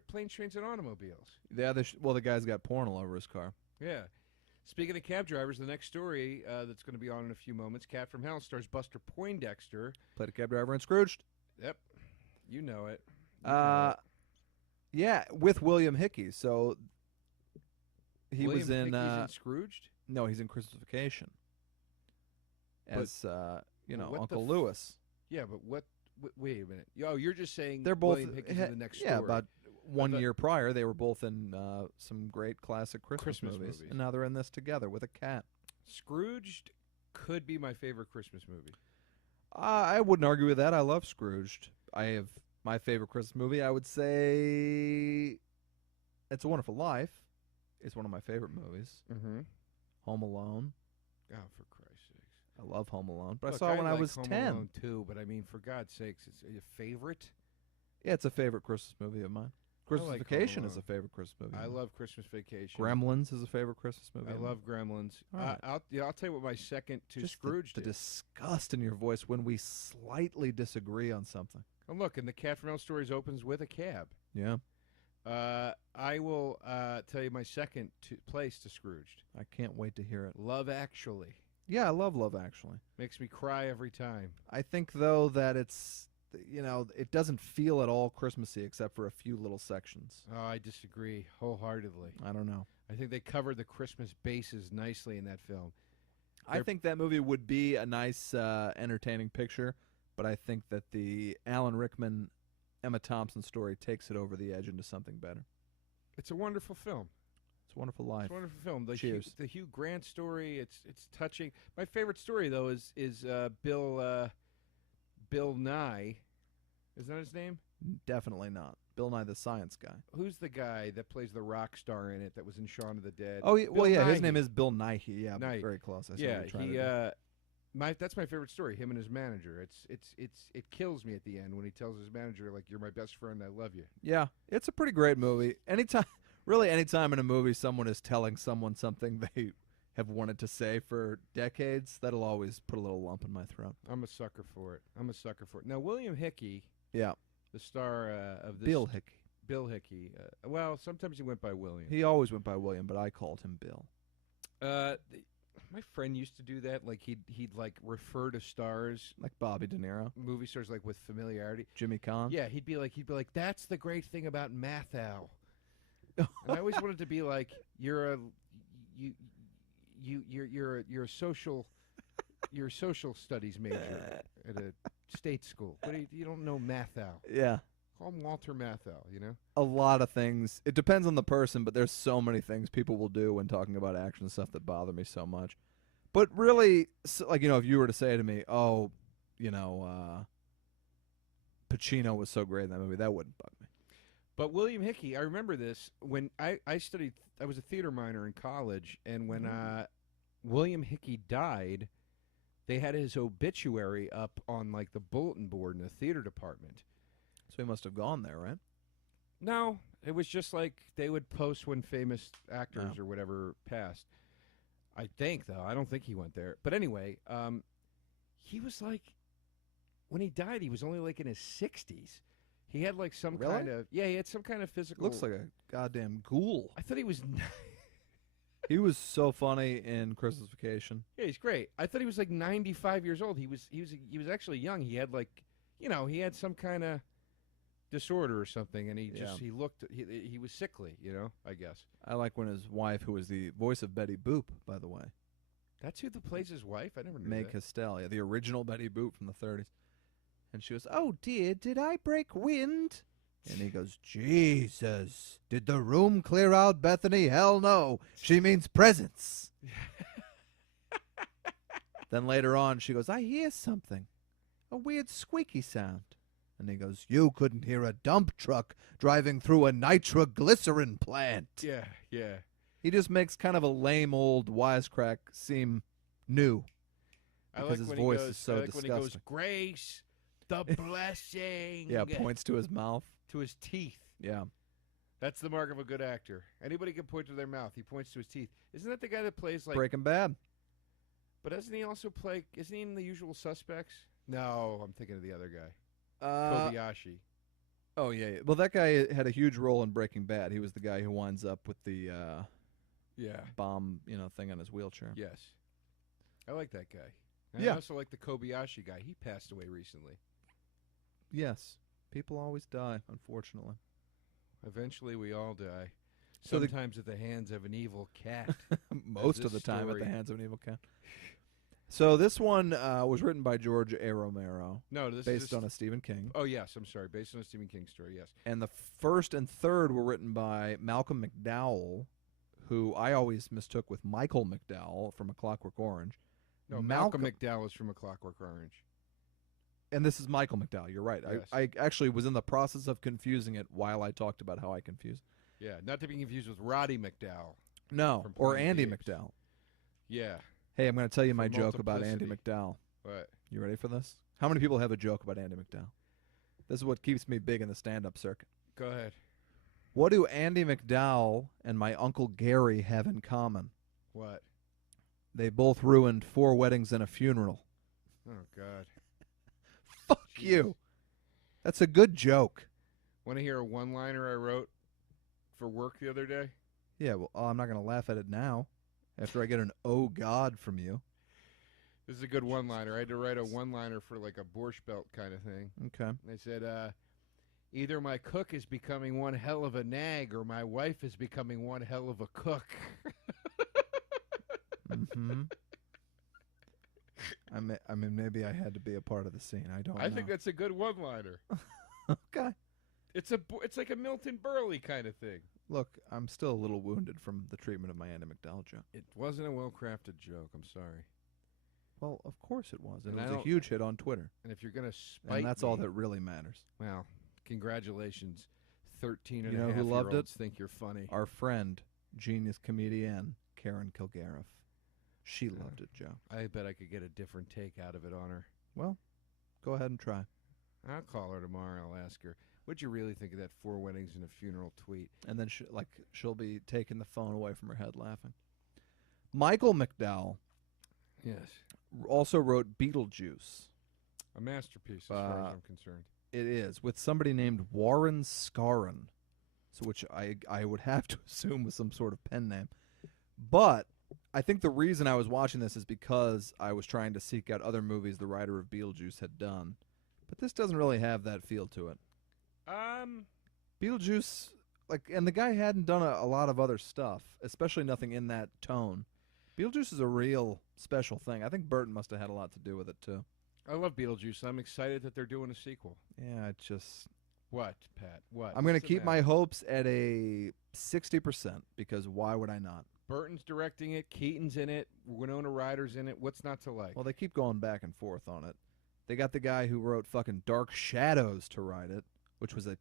Planes, Trains, and Automobiles. Yeah, the guy's got porn all over his car. Yeah. Speaking of cab drivers, the next story that's going to be on in a few moments, Cat from Hell, stars Buster Poindexter. Played a cab driver in Scrooged. Yep. You know it. You know it. Yeah, with William Hickey. So he William was in. Hickey's in Scrooged? No, he's in Christmasification. As what Uncle Lewis. Yeah, but wait a minute. Oh, you're just saying They're both William Hickey's in the next yeah, story. about one thought- year prior, they were both in some great classic Christmas Christmas movies, movies. and now they're in this together with a cat. Scrooged could be my favorite Christmas movie. I wouldn't argue with that. I love Scrooged. I have my favorite Christmas movie. I would say It's a Wonderful Life. It's one of my favorite movies. Mm-hmm. Home Alone. Oh, for Christ's sakes. I love Home Alone, but Look, I saw it when I like was Home 10. Alone too, but I mean, for God's sakes, it's a favorite. Yeah, it's a favorite Christmas movie of mine. Christmas like Home Vacation is Alone. a favorite Christmas movie. I of mine. love Christmas Vacation. Gremlins is a favorite Christmas movie. I of mine. love Gremlins. All right. I'll tell you what my second to Just Scrooge the is. disgust in your voice when we slightly disagree on something. Oh, look, and the Cat from Hell stories opens with a cab. Yeah, I will tell you my second place to Scrooged. I can't wait to hear it. Love Actually. Yeah, I love Love Actually. Makes me cry every time. I think though that it's it doesn't feel at all Christmassy except for a few little sections. Oh, I disagree wholeheartedly. I don't know. I think they covered the Christmas bases nicely in that film. I think that movie would be a nice, entertaining picture but I think that the Alan Rickman, Emma Thompson story takes it over the edge into something better. It's a wonderful film. It's a Wonderful Life. It's a wonderful film. Cheers. The Hugh Grant story. It's touching. My favorite story though is Bill Nye. Is that his name? Definitely not. Bill Nye the Science Guy. Who's the guy that plays the rock star in it that was in Shaun of the Dead? Oh, yeah, well, yeah, his Nighy. name is Bill Nighy. Yeah, Nighy. very close. I see Yeah, what you're trying he. to do. That's my favorite story. Him and his manager. It kills me at the end when he tells his manager like, "You're my best friend. I love you." Yeah, it's a pretty great movie. Anytime in a movie someone is telling someone something they have wanted to say for decades, that'll always put a little lump in my throat. I'm a sucker for it. Now, William Hickey, Yeah, the star of this. Bill Hickey. Bill Hickey. Well, sometimes he went by William. He always went by William, but I called him Bill. My friend used to do that. Like he'd like refer to stars, Like Bobby De Niro, movie stars, like with familiarity. Jimmy Caan. Yeah, he'd be like, that's the great thing about Mathau. And I always wanted to be like, you're a social studies major at a state school. What you don't know Mathau? Yeah. Call him Walter Mathau. You know. A lot of things. It depends on the person, but there's so many things people will do when talking about action stuff that bother me so much. But really, like, if you were to say to me, oh, Pacino was so great in that movie, that wouldn't bug me. But William Hickey, I remember this when I studied. I was a theater minor in college, and when William Hickey died, they had his obituary up on like the bulletin board in the theater department. So he must have gone there, right? No, it was just like they would post when famous actors or whatever passed. I think, though. I don't think he went there. But anyway, he was like, when he died, he was only like in his 60s. He had like some kind of, he had some kind of physical. Looks like a goddamn ghoul. I thought he was. He was so funny in Christmas Vacation. Yeah, he's great. I thought he was like 95 years old. He was actually young. He had like, he had some kind of disorder or something, and he was sickly, I guess. I like when his wife, who was the voice of Betty Boop, by the way. That's who plays his wife? I never knew May that. Castell, the original Betty Boop from the 30s. And she was, "Oh dear, did I break wind?" And he goes, "Jesus, did the room clear out, Bethany? Hell no. She means presents." Then later on, she goes, "I hear something, a weird squeaky sound." And he goes, "You couldn't hear a dump truck driving through a nitroglycerin plant." Yeah. He just makes kind of a lame old wisecrack seem new. Because his voice is so disgusting. When he goes, "Grace, the blessing." Yeah, points to his mouth. To his teeth. Yeah. That's the mark of a good actor. Anybody can point to their mouth. He points to his teeth. Isn't that the guy that plays like Breaking Bad. But doesn't he also play? Isn't he in The Usual Suspects? No, I'm thinking of the other guy. Kobayashi. Oh yeah. Well, that guy had a huge role in Breaking Bad. He was the guy who winds up with the bomb, thing on his wheelchair. Yes. I like that guy. And Yeah. I also like the Kobayashi guy. He passed away recently. Yes. People always die, unfortunately. Eventually, we all die. So Sometimes at the hands of an evil cat. Most of this the time at the story- hands of an evil cat. So this one was written by George A. Romero, No, this based is on a Stephen King. Oh yes, I'm sorry. Based on a Stephen King story. Yes. And the first and third were written by Malcolm McDowell, who I always mistook with Michael McDowell from A Clockwork Orange. No, Malcolm McDowell is from A Clockwork Orange. And this is Michael McDowell. You're right. Yes. I actually was in the process of confusing it while I talked about how I confuse. Yeah, not to be confused with Roddy McDowell. No, From or Planet Andy of the Apes. McDowell. Yeah. Hey, I'm going to tell you my From joke about Andy Multiplicity. McDowell. What? You ready for this? How many people have a joke about Andy McDowell? This is what keeps me big in the stand-up circuit. Go ahead. What do Andy McDowell and my Uncle Gary have in common? What? They both ruined 4 weddings and a funeral. Oh God. Fuck Jeez. you. That's a good joke. Want to hear a one-liner I wrote for work the other day? Yeah, well, I'm not going to laugh at it now after I get an "oh God" from you. This is a good one-liner. I had to write a one-liner for like a Borscht Belt kind of thing. Okay. They said, either my cook is becoming one hell of a nag or my wife is becoming one hell of a cook. Mm-hmm. I mean, maybe I had to be a part of the scene. I don't know. I think that's a good one-liner. Okay. It's like a Milton Berle kind of thing. Look, I'm still a little wounded from the treatment of my Andy McDowell joke. It wasn't a well-crafted joke. I'm sorry. Well, of course it was. And It was a huge hit on Twitter. And if you're going to spite And that's me, all that really matters. well, congratulations. 13 and You a know half who loved year olds it? think you're funny. Our friend, genius comedian Karen Kilgariff. She loved it, Joe. I bet I could get a different take out of it on her. Well, go ahead and try. I'll call her tomorrow. I'll ask her, what'd you really think of that 4 weddings and a funeral tweet? And then she'll be taking the phone away from her head laughing. Michael McDowell Yes. also wrote Beetlejuice. A masterpiece as far as I'm concerned. It is, with somebody named Warren Scarron, so which I would have to assume was some sort of pen name. But I think the reason I was watching this is because I was trying to seek out other movies the writer of Beetlejuice had done. But this doesn't really have that feel to it. Beetlejuice, and the guy hadn't done a lot of other stuff, especially nothing in that tone. Beetlejuice is a real special thing. I think Burton must have had a lot to do with it, too. I love Beetlejuice. I'm excited that they're doing a sequel. Yeah, it just... What, Pat? What? I'm going to What's the keep my matter? hopes at a 60%, because why would I not? Burton's directing it. Keaton's in it. Winona Ryder's in it. What's not to like? Well, they keep going back and forth on it. They got the guy who wrote fucking Dark Shadows to write it, which was a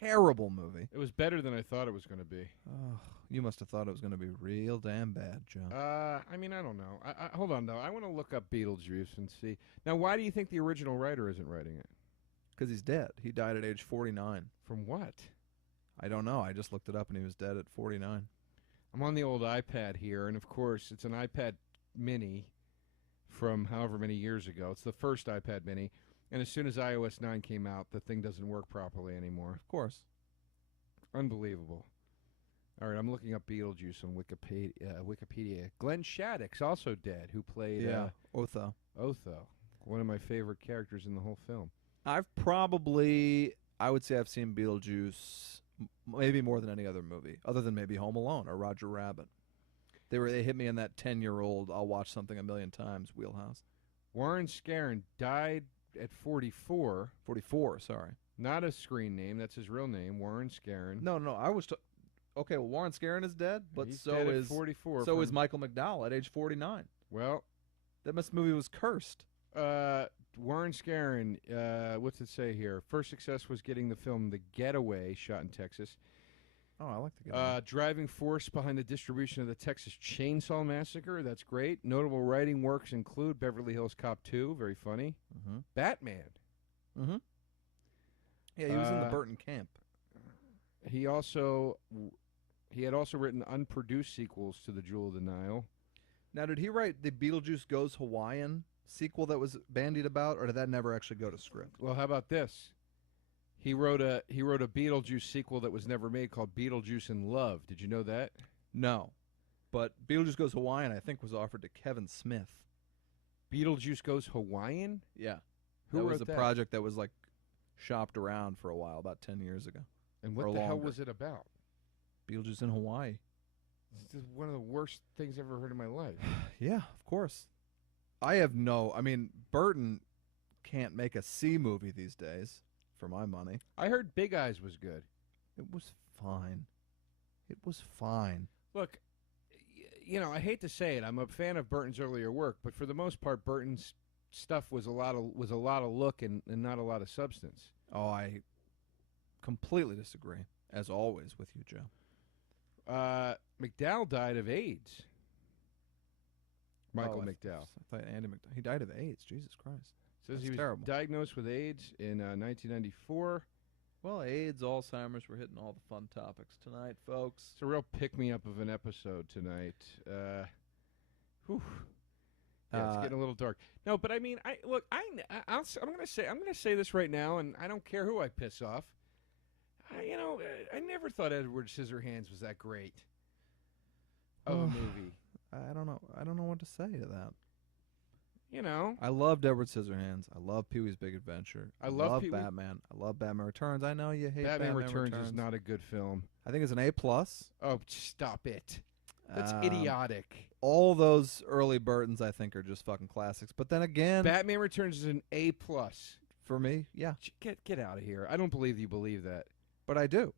terrible movie. It was better than I thought it was going to be. Oh, you must have thought it was going to be real damn bad, Joe. I mean, I don't know. Hold on, though. I want to look up Beetlejuice and see. Now, why do you think the original writer isn't writing it? Because he's dead. He died at age 49. From what? I don't know. I just looked it up, and he was dead at 49. I'm on the old iPad here, and of course, it's an iPad Mini from however many years ago. It's the first iPad Mini, and as soon as iOS 9 came out, the thing doesn't work properly anymore. Of course. Unbelievable. All right, I'm looking up Beetlejuice on Wikipedia. Glenn Shattuck's also dead, who played Otho. Otho, one of my favorite characters in the whole film. I would say I've seen Beetlejuice maybe more than any other movie, other than maybe Home Alone or Roger Rabbit. They hit me in that 10-year-old I'll watch something a million times wheelhouse. Warren Scarron died at 44. 44, sorry. Not a screen name. That's his real name, Warren Scarron. No, I was... okay, well, Warren Scarron is dead, but He's so dead at is 44. so is Michael McDowell at age 49. Well, That movie was cursed. Warren Scarron, what's it say here? First success was getting the film The Getaway, shot in Texas. Oh, I like to get Driving force behind the distribution of the Texas Chainsaw Massacre. That's great. Notable writing works include Beverly Hills Cop 2, very funny. Mm-hmm. Batman. Mm-hmm. Yeah, he was in the Burton camp. He had also written unproduced sequels to The Jewel of the Nile. Now, did he write the Beetlejuice Goes Hawaiian sequel that was bandied about, or did that never actually go to script? Well, how about this? He wrote a Beetlejuice sequel that was never made called Beetlejuice in Love. Did you know that? No. But Beetlejuice Goes Hawaiian, I think, was offered to Kevin Smith. Beetlejuice Goes Hawaiian? Yeah. Who that wrote was a that? project that was, shopped around for a while, about 10 years ago. And or what the hell longer. was it about? Beetlejuice in Hawaii. This is one of the worst things I've ever heard in my life. Yeah, of course. Burton can't make a C movie these days, for my money. I heard Big Eyes was good. It was fine. It was fine. Look, I hate to say it. I'm a fan of Burton's earlier work, but for the most part, Burton's stuff was a lot of look and not a lot of substance. Oh, I completely disagree, as always, with you, Joe. McDowell died of AIDS. Michael Oh, McDowell. I thought Andy McDowell. He died of AIDS. Jesus Christ. Says That's he was terrible. diagnosed with AIDS in 1994. Well, AIDS, Alzheimer's, we're hitting all the fun topics tonight, folks. It's a real pick-me-up of an episode tonight. Whew. Yeah, it's getting a little dark. No, but I mean, I'm gonna say this right now, and I don't care who I piss off. I never thought Edward Scissorhands was that great of a movie. I don't know. I don't know what to say to that. I loved Edward Scissorhands. I love Pee-wee's Big Adventure. I love Pee-wee. Batman. I love Batman Returns. I know you hate Batman Returns. Returns is not a good film. I think it's an A+. Oh, stop it. That's idiotic. All those early Burtons, I think, are just fucking classics. But then again, Batman Returns is an A+. for me, yeah. Get out of here. I don't believe you believe that. But I do.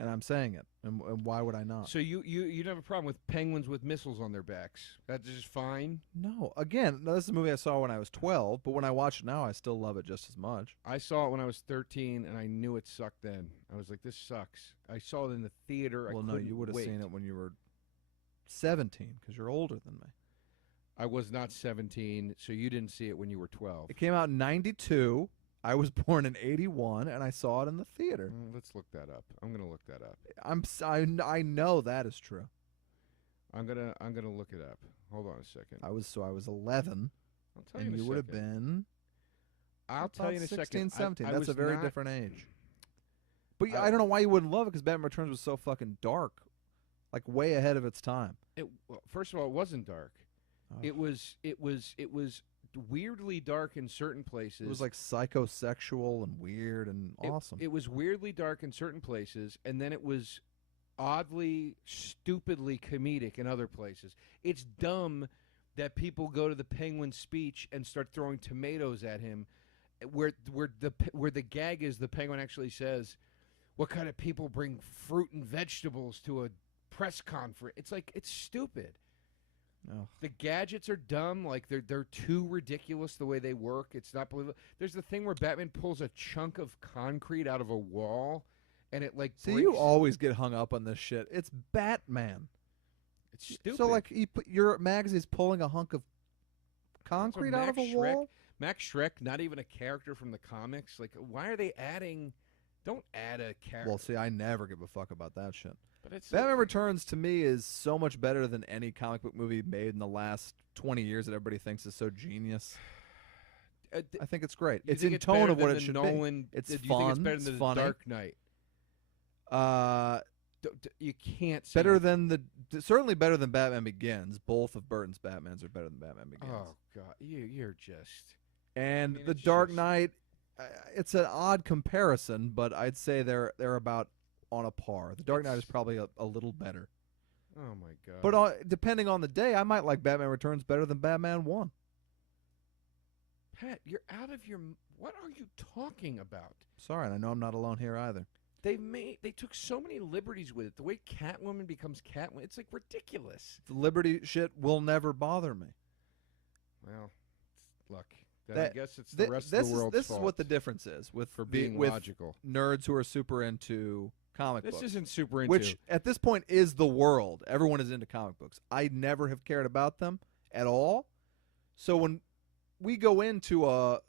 And I'm saying it. And why would I not? So you have a problem with penguins with missiles on their backs. That's just fine? No. Again, this is a movie I saw when I was 12, but when I watch it now, I still love it just as much. I saw it when I was 13, and I knew it sucked then. I was like, this sucks. I saw it in the theater. Well, I no, couldn't you would have wait. seen it when you were 17, because you're older than me. I was not 17, so you didn't see it when you were 12. It came out in 92. I was born in 81, and I saw it in the theater. Let's look that up. I'm gonna look that up. I know that is true. I'm gonna look it up. Hold on a second. I was 11, I'll tell and you in a you would have second. been I'll tell you in a 16, second. 17. I That's was a very not- different age. But I don't know why you wouldn't love it, because Batman Returns was so fucking dark, like way ahead of its time. Well, first of all, it wasn't dark. Oh. It was weirdly dark in certain places. It was like psychosexual and weird and awesome. It was weirdly dark in certain places, and then it was oddly, stupidly comedic in other places. It's dumb that people go to the Penguin's speech and start throwing tomatoes at him, where the gag is the Penguin actually says, "What kind of people bring fruit and vegetables to a press conference?" It's like, it's stupid. Oh. The gadgets are dumb. Like they're too ridiculous the way they work. It's not believable. There's the thing where Batman pulls a chunk of concrete out of a wall, and it like See, breaks. you always get hung up on this shit. It's Batman. It's stupid. So, like, your magazine's pulling a hunk of concrete out of a wall? Max Schreck, not even a character from the comics. Like, why are they adding? Don't add a character. Well, see, I never give a fuck about that shit. But it's Batman Returns, to me, is so much better than any comic book movie made in the last 20 years that everybody thinks is so genius. I think it's great. It's in tone of what it should be. It's do you fun. think it's better than It's The funny. Dark Knight? You can't say Better than certainly better than Batman Begins. Both of Burton's Batmans are better than Batman Begins. Oh God, you're just. And I mean, The it's Dark just- Knight, it's an odd comparison, but I'd say they're about on a par. The Dark Knight is probably a little better. Oh my God. But depending on the day, I might like Batman Returns better than Batman 1. Pat, you're out of your. What are you talking about? Sorry, and I know I'm not alone here either. They took so many liberties with it. The way Catwoman becomes Catwoman, it's like ridiculous. The Liberty shit will never bother me. Well, look, I guess it's the the rest of the world's This fault is what the difference is with for being with logical. nerds who are super into comic This books. isn't super into. Which at this point is the world. Everyone is into comic books. I never have cared about them at all. So when we go into a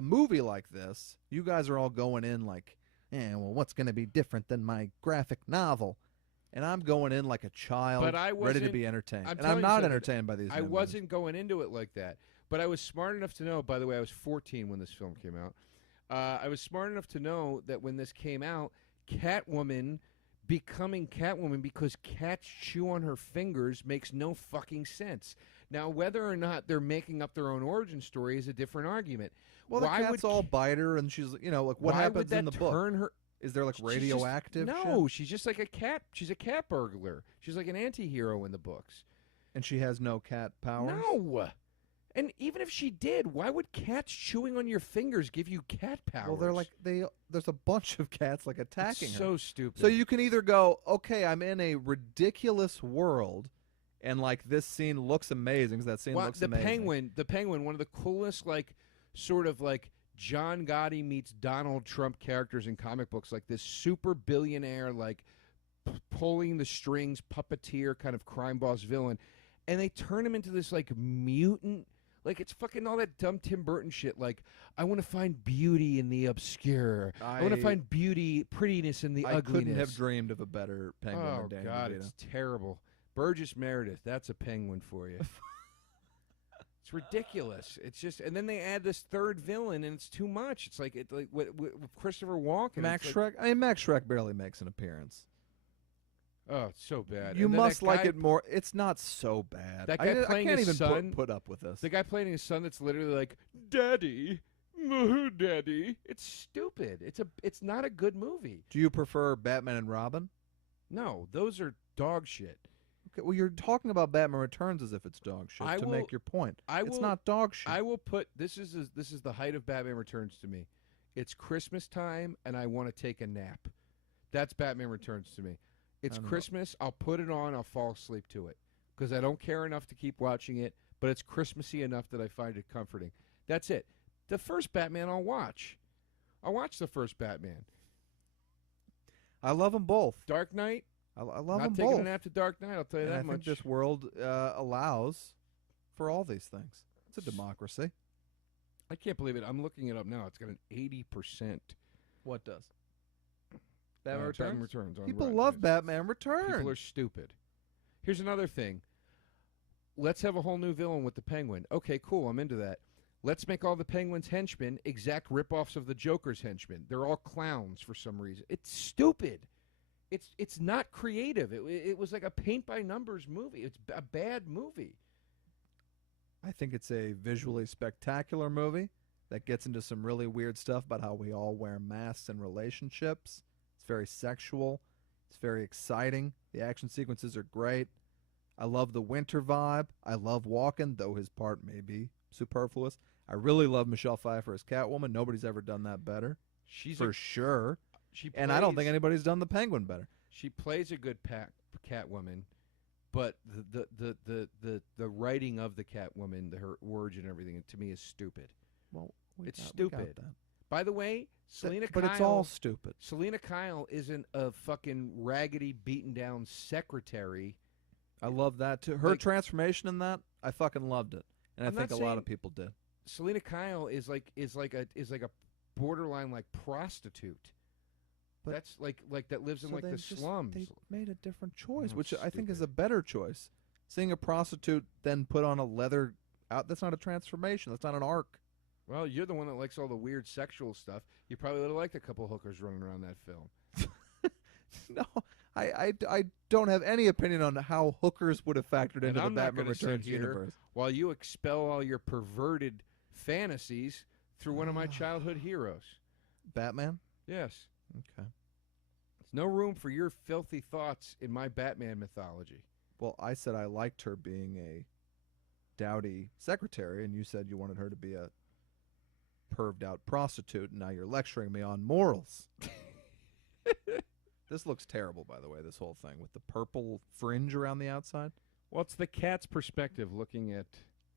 movie like this, you guys are all going in like, well, what's going to be different than my graphic novel? And I'm going in like a child, But I ready to wasn't- be entertained. I'm And I'm telling you not something, entertained by these. I new movies. wasn't going into it like that. But I was smart enough to know, by the way, I was 14 when this film came out. I was smart enough to know that when this came out, Catwoman becoming Catwoman because cats chew on her fingers makes no fucking sense. Now, whether or not they're making up their own origin story is a different argument. Well, why the cat's would all biter, and she's, like, what why happens would that in the book? turn her? Is there like She's just- radioactive? No, shit? she's just like a cat. She's a cat burglar. She's like an anti-hero in the books. And she has no cat powers. No. And even if she did, why would cats chewing on your fingers give you cat powers? Well, they're like there's a bunch of cats like attacking it's her. so stupid. So you can either go, okay, I'm in a ridiculous world, and like this scene looks amazing. 'Cause that scene looks the amazing. Penguin, one of the coolest, like sort of like John Gotti meets Donald Trump characters in comic books, like this super billionaire, like pulling the strings, puppeteer kind of crime boss villain, and they turn him into this like mutant. Like, it's fucking all that dumb Tim Burton shit. Like, I want to find beauty in the obscure. I want to find prettiness in the I ugliness. couldn't have dreamed of a better penguin Oh, than Danny God, DeVito. it's terrible. Burgess Meredith, that's a penguin for you. It's ridiculous. It's just, and then they add this third villain, and it's too much. It's like with Christopher Walken. Max it's like, Schreck. I mean, Max Schreck barely makes an appearance. oh, it's so bad. You And then must that like guy- it more. It's not so bad. That guy I playing can't his even son- put up with this. The guy playing his son that's literally like, Daddy, Daddy. It's stupid. It's not a good movie. Do you prefer Batman and Robin? No, those are dog shit. Okay, well, you're talking about Batman Returns as if it's dog shit to make your point. It's not dog shit. I will put this is the height of Batman Returns to me. It's Christmas time, and I want to take a nap. That's Batman Returns to me. It's Christmas. I'll put it on. I'll fall asleep to it because I don't care enough to keep watching it. But it's Christmassy enough that I find it comforting. That's it. The first Batman I'll watch. I'll watch the first Batman. I love them both. Dark Knight. I love Not them both. taking a nap to Dark Knight. I'll tell you and that I much. think this world allows for all these things. It's a democracy. I can't believe it. I'm looking it up now. It's got an 80%. What does? Batman Returns? Batman Returns. On People Rotten love Tomatoes. Batman Returns. People are stupid. Here's another thing. Let's have a whole new villain with the Penguin. Okay, cool. I'm into that. Let's make all the Penguin's henchmen exact ripoffs of the Joker's henchmen. They're all clowns for some reason. It's stupid. It's not creative. It was like a paint-by-numbers movie. It's a bad movie. I think it's a visually spectacular movie that gets into some really weird stuff about how we all wear masks in relationships. It's very sexual. It's very exciting. The action sequences are great. I love the winter vibe. I love Walken, though his part may be superfluous. I really love Michelle Pfeiffer as Catwoman. Nobody's ever done that better. She's for sure. She and I don't think anybody's done the Penguin better. She plays a good Catwoman, but the writing of the Catwoman, her words and everything, to me is stupid. Well, it's stupid. By the way, Selena Kyle. But it's all stupid. Selena Kyle isn't a fucking raggedy, beaten down secretary. I love that too. Her transformation in that, I fucking loved it, and I think a lot of people did. Selena Kyle is like a borderline like prostitute. But that's like that lives in like the slums. They made a different choice, Oh, which I think is stupid. a better choice. Seeing a prostitute then put on a leather out, that's not a transformation. That's not an arc. Well, you're the one that likes all the weird sexual stuff. You probably would have liked a couple hookers running around that film. No, I don't have any opinion on how hookers would have factored into the I'm not Batman gonna sit Returns here universe. while you expel all your perverted fantasies through one of my childhood heroes. Batman? Yes. Okay. There's no room for your filthy thoughts in my Batman mythology. Well, I said I liked her being a dowdy secretary, and you said you wanted her to be a perved out prostitute, and now you're lecturing me on morals. This looks terrible, by the way, this whole thing, with the purple fringe around the outside. Well, it's the cat's perspective looking at...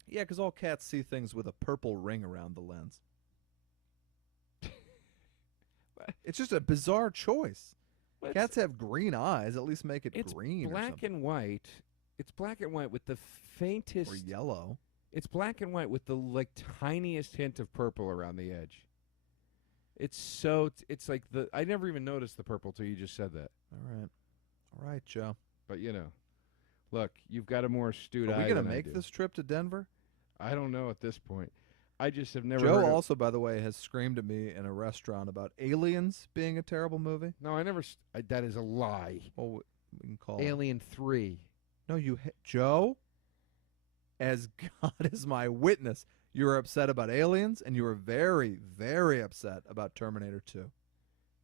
Yeah, because all cats see things with a purple ring around the lens. It's just a bizarre choice. Well, Cats have green eyes. At least make it green. It's black and white. It's black and white with the faintest... Or yellow. It's black and white with the like tiniest hint of purple around the edge. It's like the... I never even noticed the purple till you just said that. All right, Joe. But, look, you've got a more astute eye Are we going than to I make do. this trip to Denver? I don't know at this point. I just have never Joe heard also, by the way, has screamed at me in a restaurant about Aliens being a terrible movie. No, I never... that is a lie. Well, we can call Alien 3. No, Joe, as God is my witness, you were upset about Aliens, and you were very, very upset about Terminator 2.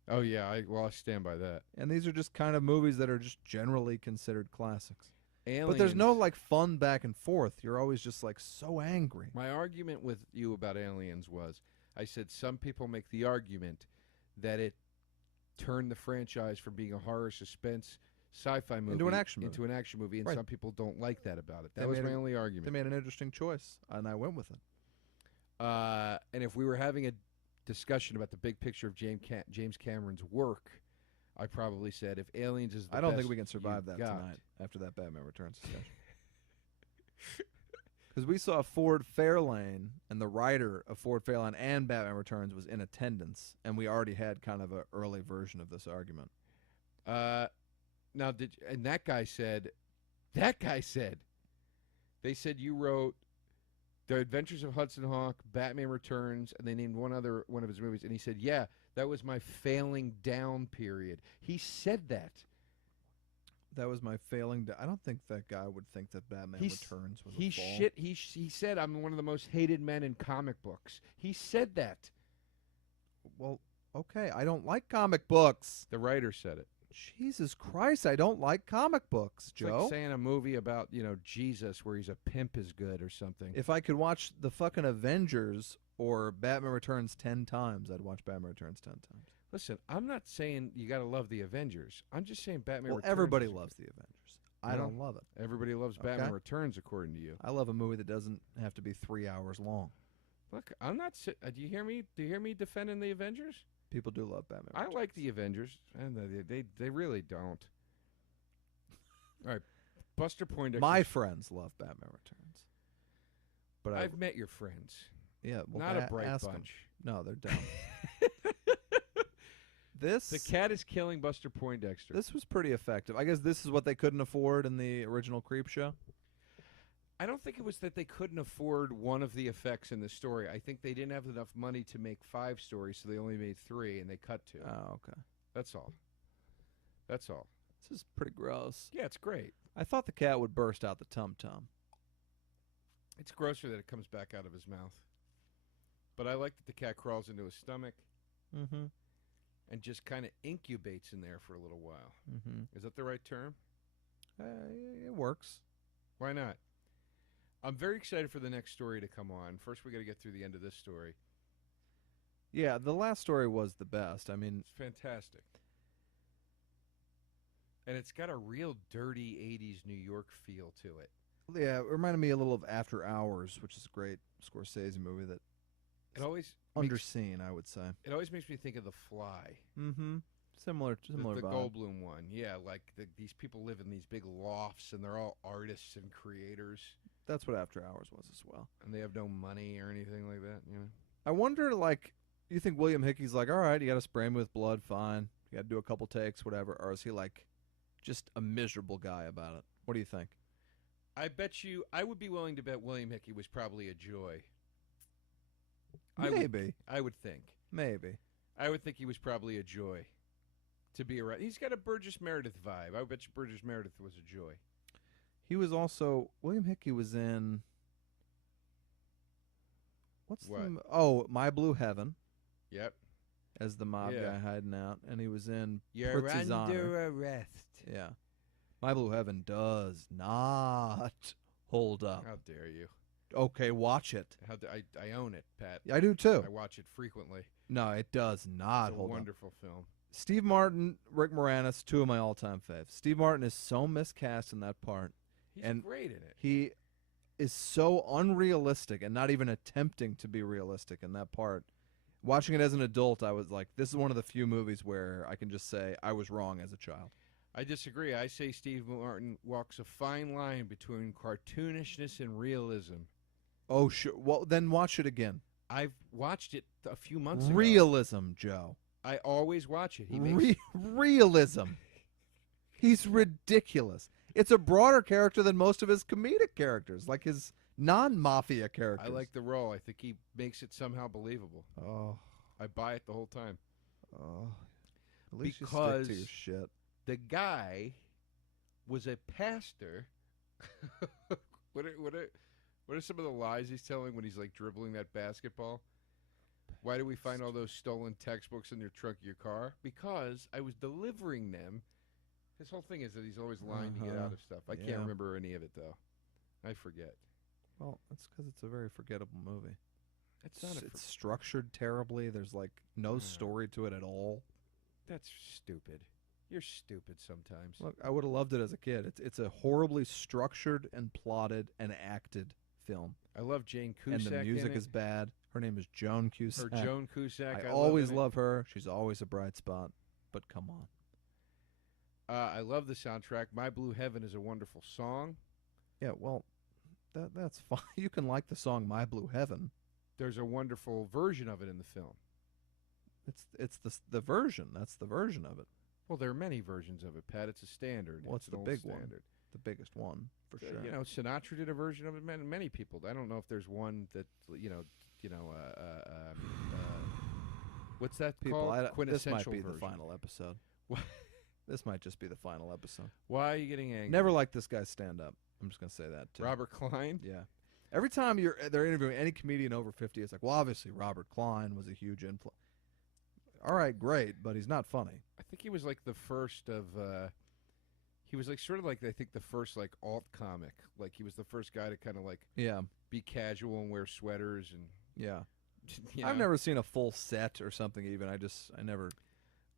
Oh, yeah. I stand by that. And these are just kind of movies that are just generally considered classics. Aliens, but there's no, like, fun back and forth. You're always just, like, so angry. My argument with you about Aliens was, I said some people make the argument that it turned the franchise from being a horror suspense sci-fi movie into an action movie, and right. some people don't like that about it. That They was made my only argument. They made an interesting choice, and I went with it. And if we were having a discussion about the big picture of James Cameron's work, I probably said if Aliens is the I don't best think we can survive that got, tonight after that Batman Returns discussion. Because we saw Ford Fairlane, and the writer of Ford Fairlane and Batman Returns was in attendance, and we already had kind of an early version of this argument. Now, that guy said, they said you wrote The Adventures of Hudson Hawk, Batman Returns, and they named one of his movies, and he said, yeah, that was my failing down period. He said that. That was my failing. I don't think that guy would think that Batman Returns was a fall. He said I'm one of the most hated men in comic books. He said that. Well, okay, I don't like comic books. The writer said it. Jesus Christ, I don't like comic books, It's Joe. like saying a movie about, Jesus where he's a pimp is good or something. If I could watch the fucking Avengers or Batman Returns 10 times, I'd watch Batman Returns 10 times. Listen, I'm not saying you got to love the Avengers. I'm just saying Batman Well, Returns. everybody loves the Avengers. I No. don't love it. Everybody loves Okay. Batman Returns, according to you. I love a movie that doesn't have to be 3 hours long. Look, I'm not. Do you hear me? Do you hear me defending the Avengers? People do love Batman I Returns. like the Avengers, and they really don't. All right, Buster Poindexter. My friends love Batman Returns. But I've met your friends. yeah, well, Not a bright ask 'em. bunch. No, they're dumb. The cat is killing Buster Poindexter. This was pretty effective. I guess this is what they couldn't afford in the original Creep Show. I don't think it was that they couldn't afford one of the effects in the story. I think they didn't have enough money to make 5 stories, so they only made 3, and they cut 2. Oh, okay. That's all. That's all. This is pretty gross. Yeah, it's great. I thought the cat would burst out the tum-tum. It's grosser that it comes back out of his mouth. But I like that the cat crawls into his stomach Mm-hmm. and just kind of incubates in there for a little while. Mm-hmm. Is that the right term? It works. Why not? I'm very excited for the next story to come on. First, we got to get through the end of this story. Yeah, the last story was the best. I mean, It's fantastic. And it's got a real dirty 80s New York feel to it. yeah, it reminded me a little of After Hours, which is a great Scorsese movie that It always underseen, I would say. It always makes me think of The Fly. Mm-hmm. Similar The vibe. Goldblum one. Yeah, like these people live in these big lofts, and they're all artists and creators, That's what After Hours was as well. and they have no money or anything like that, I wonder, like, you think William Hickey's like, all right, you got to spray me with blood, fine. You got to do a couple takes, whatever. Or is he like just a miserable guy about it? What do you think? I bet you, I would be willing to bet William Hickey was probably a joy. I would think. Maybe. I would think he was probably a joy to be around. He's got a Burgess Meredith vibe. I would bet you Burgess Meredith was a joy. He was also, William Hickey was in, My Blue Heaven Yep. as the mob Yeah. guy hiding out. And he was in You're Prizzi's under Honor. arrest. Yeah. My Blue Heaven does not hold up. How dare you? Okay, watch it. I own it, Pat. I do too. I watch it frequently. No, it does not It's a hold up. wonderful film. Steve Martin, Rick Moranis, 2 of my all-time faves. Steve Martin is so miscast in that part. He's And great in it. He is so unrealistic and not even attempting to be realistic in that part. Watching it as an adult, I was like, this is one of the few movies where I can just say I was wrong as a child. I disagree. I say Steve Martin walks a fine line between cartoonishness and realism. Oh, sure. Well, then watch it again. I've watched it a few months ago. Realism, Joe. I always watch it. He makes Realism. He's ridiculous. It's a broader character than most of his comedic characters, like his non-mafia characters. I like the role. I think he makes it somehow believable. Oh, I buy it the whole time. at least you Because- stick to your shit. The guy was a pastor. What are some of the lies he's telling when he's like dribbling that basketball? Why do we find all those stolen textbooks in your trunk of your car? Because I was delivering them. His whole thing is that he's always lying to get out of stuff. I Yeah. can't remember any of it though. I forget. Well, that's because it's a very forgettable movie. It's not. It's structured terribly. There's like no story to it at all. That's stupid. You're stupid sometimes. Look, I would have loved it as a kid. It's a horribly structured and plotted and acted film. I love Jane Cusack. And the music in it. is bad. Her name is Joan Cusack. Or Joan Cusack. I love always in it. love her. She's always a bright spot. But come on. I love the soundtrack. My Blue Heaven is a wonderful song. Yeah, well, that's fine. You can like the song "My Blue Heaven." There's a wonderful version of it in the film. It's the version. That's the version of it. Well, there are many versions of it, Pat. It's a standard. Well, it's an the old big standard. one. The biggest one for sure. You know, Sinatra did a version of it. Many people. I don't know if there's one that what's that People, called? this might Quintessential be version. the final episode. What? This might just be the final episode. Why are you getting angry? Never liked this guy's stand-up. I'm just gonna say that too. Robert Klein. Yeah. Every time they're interviewing any comedian over 50, it's like, well, obviously Robert Klein was a huge influence. all right, great, but he's not funny. I think he was like the first of. He was like sort of like I think the first like alt comic. Like he was the first guy to kind of like Yeah, be casual and wear sweaters and. yeah. You know, I've never seen a full set or something. Even I never.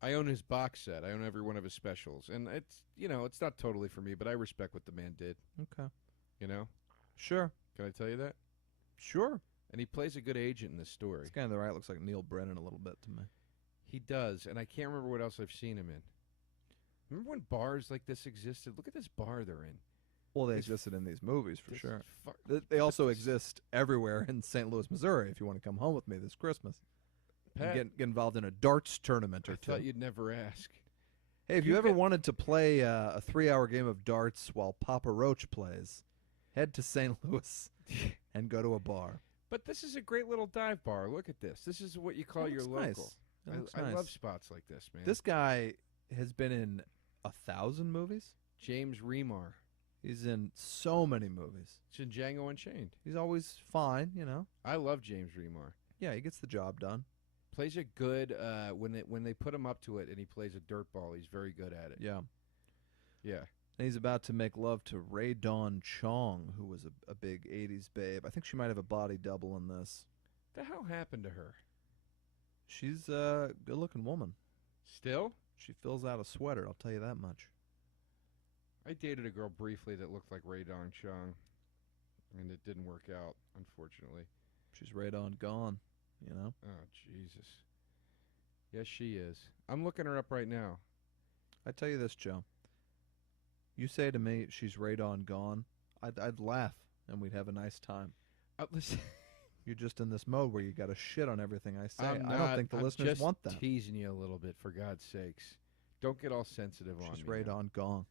I own his box set. I own every one of his specials, and it's it's not totally for me, but I respect what the man did. Okay. You know, Sure. can I tell you that? Sure. And he plays a good agent in this story. This guy on the right looks like Neil Brennan a little bit to me. He does, and I can't remember what else I've seen him in. Remember when bars like this existed? Look at this bar they're in. Well, they This- existed in these movies for This sure. fu- They also exist everywhere in St. Louis, Missouri. If you want to come home with me this Christmas, and Pat, get involved in a darts tournament or I two. thought you'd never ask. Hey, if you you ever get- wanted to play a 3-hour game of darts while Papa Roach plays, head to St. Louis and go to a bar. But this is a great little dive bar. Look at this. This is what you call It your looks local. nice. It looks I nice. love spots like this, man. This guy has been in 1,000 movies. James Remar. He's in so many movies. It's in Django Unchained. He's always fine, you know. I love James Remar. Yeah, he gets the job done. Plays a good when they put him up to it and he plays a dirtball. He's very good at it. Yeah. Yeah. And he's about to make love to Ray Dawn Chong, who was a big 80s babe. I think she might have a body double in this. The hell happened to her? She's a good-looking woman. Still? She fills out a sweater, I'll tell you that much. I dated a girl briefly that looked like Ray Dong Chung, and it didn't work out, unfortunately. She's Ray Dawn gone, you know. Oh, Jesus. Yes, she is. I'm looking her up right now. I tell you this, Joe. You say to me, she's Ray Dawn gone, I'd laugh, and we'd have a nice time. Listen, You're just in this mode where you got to shit on everything I say. I'm I don't think the I'm listeners just want that. teasing you a little bit, for God's sakes. Don't get all sensitive on me. She's Ray now. Dawn gone.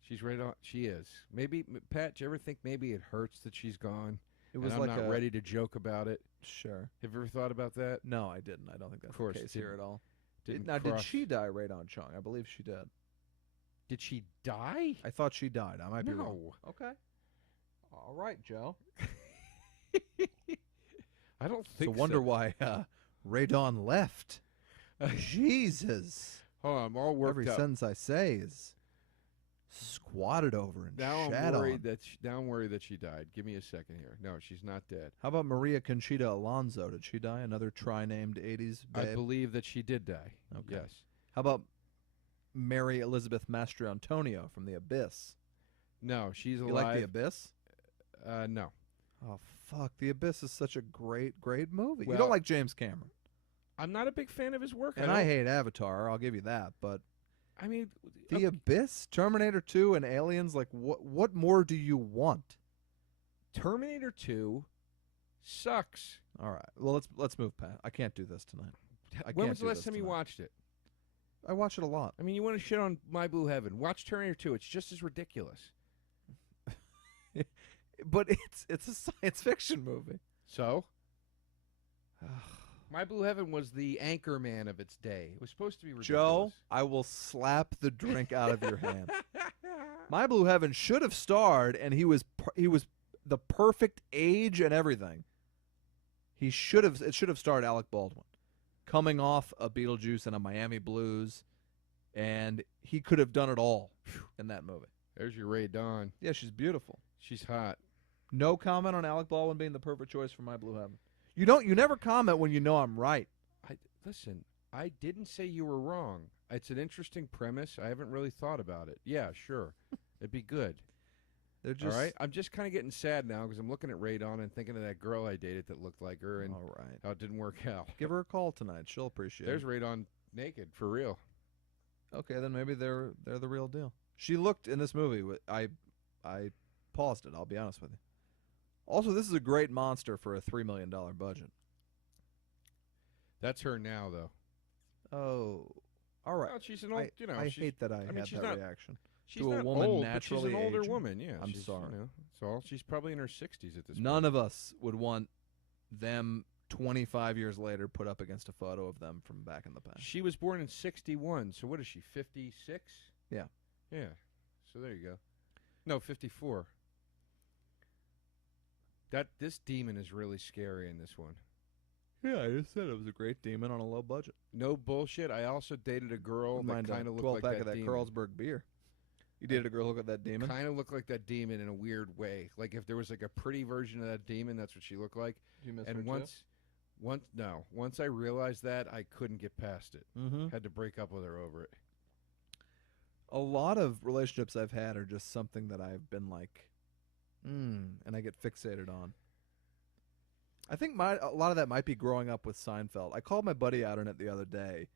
She's Ray Dawn. She is. Maybe, Pat, do you ever think maybe it hurts that she's gone? It was and like I'm not ready to joke about it. Sure. Have you ever thought about that? No, I didn't. I don't think that's Of course, the case here didn't- at all. Didn't Now, did cross- she die, Ray Dawn Chong? I believe she did. Did she die? I thought she died. I might be wrong. No. Okay. All right, Joe. I don't So think wonder why Ray Dawn left. Jesus. Hold on, I'm all worked Every up. sentence I say is squatted over and Now shat I'm worried on. now I'm worried that she died. Give me a second here. No, she's not dead. How about Maria Conchita Alonso? Did she die? Another tri-named 80s babe? I believe that she did die. Okay. Yes. How about Mary Elizabeth Mastrantonio from The Abyss? No, she's You alive. like The Abyss? No. Oh, fuck. The Abyss is such a great, great movie. You Well, don't like James Cameron. I'm not a big fan of his work. And I hate Avatar, I'll give you that. But I mean, The Abyss, Terminator 2, and Aliens, like, what more do you want? Terminator 2 sucks. All right. Well, let's move past. I can't do this tonight. When can't was the do last this time you tonight. watched it? I watch it a lot. I mean, you want to shit on My Blue Heaven. Watch Terminator 2. It's just as ridiculous. But it's a science fiction movie. So? My Blue Heaven was the anchor man of its day. It was supposed to be ridiculous. Joe, I will slap the drink out of your hand. My Blue Heaven should have starred, and he was the perfect age and everything. It should have starred Alec Baldwin, coming off a Beetlejuice and a Miami Blues, and he could have done it all in that movie. There's your Ray Dawn. Yeah, she's beautiful. She's hot. No comment on Alec Baldwin being the perfect choice for My Blue Heaven. You never comment when you know I'm right. Listen, I didn't say you were wrong. It's an interesting premise. I haven't really thought about it. Yeah, sure. It'd be good. They're just All right? I'm just kind of getting sad now because I'm looking at Ray Dawn and thinking of that girl I dated that looked like her and all right. how it didn't work out. Give her a call tonight. She'll appreciate There's it. Ray Dawn naked, for real. Okay, then maybe they're the real deal. She looked in this movie. I paused it. I'll be honest with you. Also, this is a great monster for a $3 million budget. That's her now, though. Oh, all right. Well, she's an old, I she's, hate that I mean, had she's that not- reaction. she's to a not woman old, but she's naturally an older aging. woman. Yeah, I'm she's, sorry. You know, that's all. She's probably in her 60s at this None point. of us would want them 25 years later put up against a photo of them from back in the past. She was born in 61, so what is she, 56? Yeah. Yeah. So there you go. No, 54. This demon is really scary in this one. Yeah, I just said it was a great demon on a low budget. No bullshit. I also dated a girl that kind of looked 12 like pack that of that demon. Carlsberg beer. You dated a girl look at that demon? Kind of looked like that demon in a weird way. Like if there was like a pretty version of that demon, that's what she looked like. Did you miss And her once I realized that, I couldn't get past it. Mm-hmm. Had to break up with her over it. A lot of relationships I've had are just something that I've been like, and I get fixated on. I think a lot of that might be growing up with Seinfeld. I called my buddy out on it the other day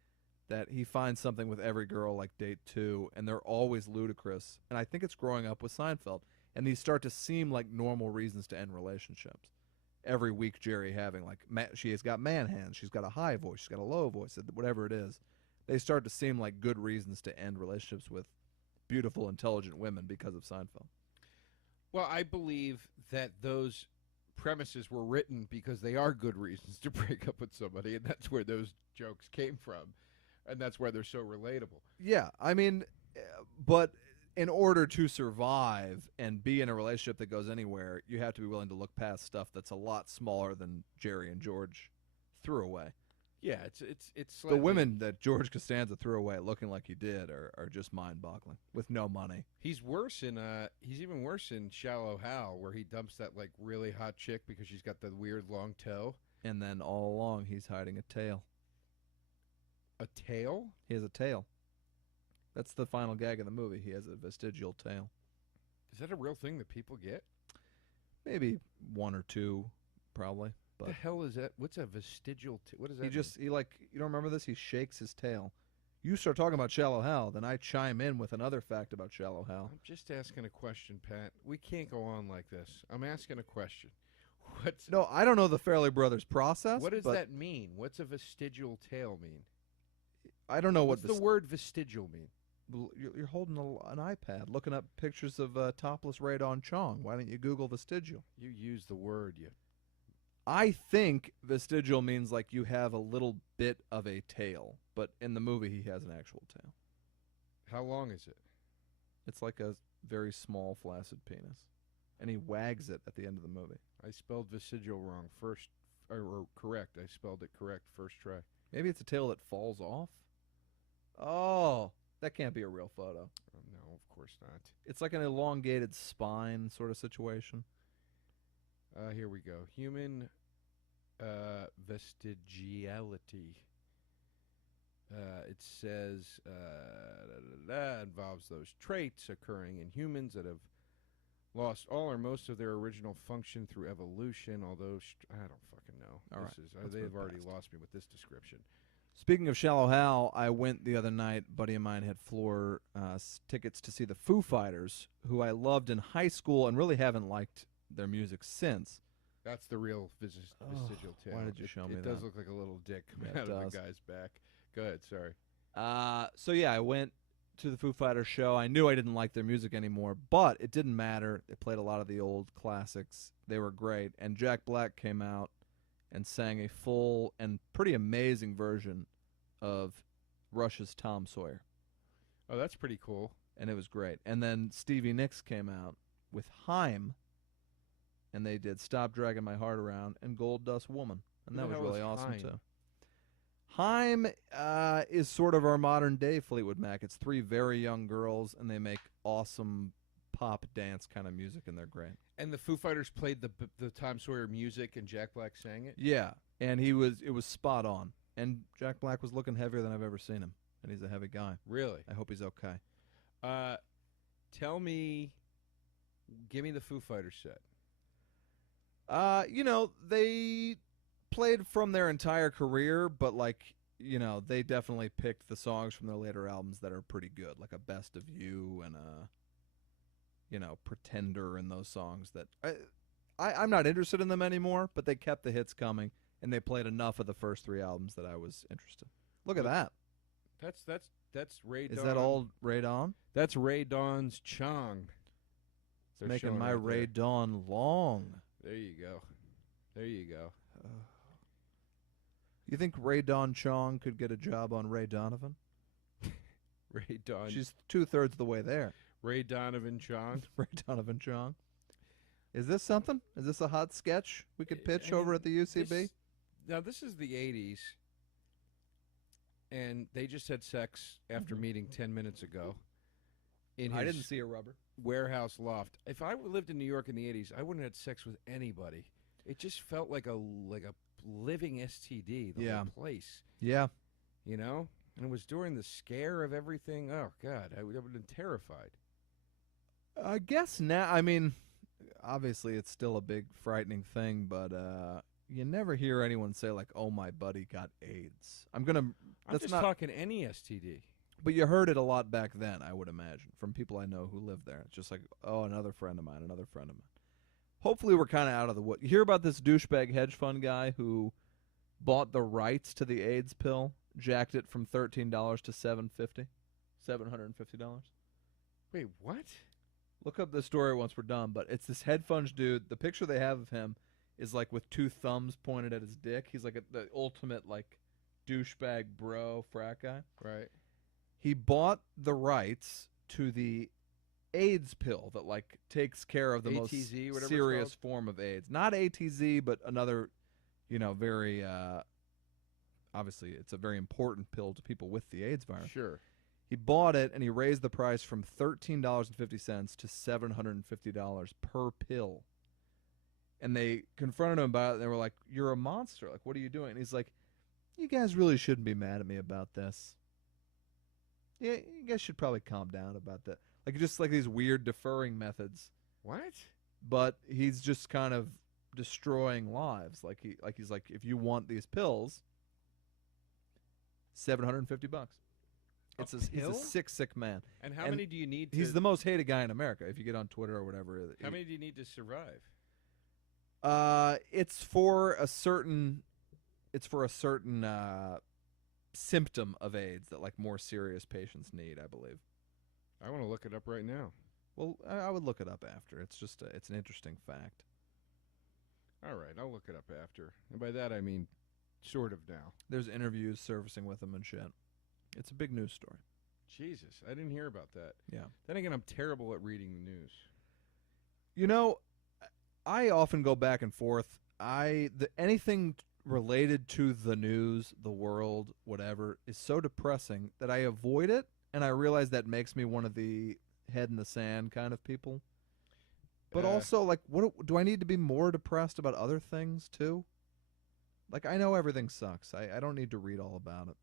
that he finds something with every girl like date 2, and they're always ludicrous. And I think it's growing up with Seinfeld. And these start to seem like normal reasons to end relationships. Every week, Jerry having, like, she has got man hands, she's got a high voice, she's got a low voice, whatever it is. They start to seem like good reasons to end relationships with beautiful, intelligent women because of Seinfeld. Well, I believe that those premises were written because they are good reasons to break up with somebody, and that's where those jokes came from, and that's why they're so relatable. Yeah, I mean, but in order to survive and be in a relationship that goes anywhere, you have to be willing to look past stuff that's a lot smaller than Jerry and George threw away. Yeah, it's the women that George Costanza threw away looking like he did are just mind-boggling with no money. He's even worse in Shallow Hal, where he dumps that like really hot chick because she's got the weird long toe. And then all along he's hiding a tail. A tail? He has a tail. That's the final gag of the movie. He has a vestigial tail. Is that a real thing that people get? Maybe 1 or 2, probably. But the hell is that? What's a vestigial? What is that? He like, you don't remember this? He shakes his tail. You start talking about Shallow Hal, then I chime in with another fact about Shallow Hal. I'm just asking a question, Pat. We can't go on like this. I'm asking a question. No, I don't know the Farrelly Brothers process. What does that mean? What's a vestigial tail mean? I don't know What's the word vestigial mean? You're holding an iPad, looking up pictures of topless Ray Dawn Chong. Why don't you Google vestigial? You use the word, I think vestigial means like you have a little bit of a tail, but in the movie he has an actual tail. How long is it? It's like a very small, flaccid penis, and he wags it at the end of the movie. I spelled vestigial wrong or correct. I spelled it correct first try. Maybe it's a tail that falls off. Oh, that can't be a real photo. No, of course not. It's like an elongated spine sort of situation. Here we go. Human vestigiality. It says involves those traits occurring in humans that have lost all or most of their original function through evolution, although I don't fucking know. All right. They've already lost me with this description. Speaking of Shallow Hal, I went the other night. A buddy of mine had floor tickets to see the Foo Fighters, who I loved in high school and really haven't liked their music since. That's the real vestigial tail. Why did you show me that? It does look like a little dick coming out of the guy's back. Go ahead, sorry. So yeah, I went to the Foo Fighters show. I knew I didn't like their music anymore, but it didn't matter. They played a lot of the old classics. They were great. And Jack Black came out and sang a full and pretty amazing version of Rush's Tom Sawyer. Oh, that's pretty cool. And it was great. And then Stevie Nicks came out with Haim, and they did Stop Dragging My Heart Around and Gold Dust Woman. And that was really awesome, too. Haim is sort of our modern-day Fleetwood Mac. It's 3 very young girls, and they make awesome pop dance kind of music, and they're great. And the Foo Fighters played the Tom Sawyer music, and Jack Black sang it? Yeah, and it was spot on. And Jack Black was looking heavier than I've ever seen him, and he's a heavy guy. Really? I hope he's okay. Give me the Foo Fighters set. They played from their entire career, but they definitely picked the songs from their later albums that are pretty good, like a Best of You and Pretender and those songs that I'm not interested in them anymore, but they kept the hits coming, and they played enough of the first 3 albums that I was interested. Look at that. That's Ray Dawn. Is that all Ray Dawn? That's Ray Dawn's Chong. It's making my Ray Dawn long. There you go. You think Ray Dawn Chong could get a job on Ray Donovan? Ray Dawn. She's 2/3 of the way there. Ray Donovan Chong. Ray Donovan Chong. Is this something? Is this a hot sketch we could pitch over at the UCB? now this is the 80s, and they just had sex after meeting 10 minutes ago. I didn't see a rubber. Warehouse loft. If I lived in New York in the 80s, I wouldn't have had sex with anybody. It just felt like a living STD, the whole place. Yeah. You know? And it was during the scare of everything. Oh, God, I would have been terrified. I guess now, I mean, obviously it's still a big frightening thing, but you never hear anyone say, like, oh, my buddy got AIDS. I'm just talking any STD. But you heard it a lot back then, I would imagine, from people I know who live there. It's just like, oh, another friend of mine, another friend of mine. Hopefully we're kind of out of the wood. You hear about this douchebag hedge fund guy who bought the rights to the AIDS pill, jacked it from $13 to $750? $750. Wait, what? Look up the story once we're done, but it's this head fund dude. The picture they have of him is like with two thumbs pointed at his dick. He's like the ultimate like douchebag bro frat guy. Right. He bought the rights to the AIDS pill that like takes care of the ATZ, most serious form of AIDS. Not ATZ, but another, very obviously it's a very important pill to people with the AIDS virus. Sure. He bought it and he raised the price from $13.50 to $750 per pill. And they confronted him about it and they were like, "You're a monster. Like, what are you doing?" And he's like, "You guys really shouldn't be mad at me about this. Yeah, you guys should probably calm down about that." Like, just like these weird deferring methods. What? But he's just kind of destroying lives. He's like, if you want these pills, $750. He's a sick man. And how many do you need to... He's the most hated guy in America, if you get on Twitter or whatever. How many do you need to survive? It's for a certain symptom of AIDS that like more serious patients need, I believe. I want to look it up right now. Well, I would look it up after. It's just it's an interesting fact. All right, I'll look it up after. And by that I mean sort of now. There's interviews surfacing with him and shit. It's a big news story. Jesus, I didn't hear about that. Yeah. Then again, I'm terrible at reading the news. I often go back and forth. Anything related to the news, the world, whatever, is so depressing that I avoid it, and I realize that makes me one of the head in the sand kind of people. But also, like, what do I need to be more depressed about other things, too? Like, I know everything sucks. I don't need to read all about it.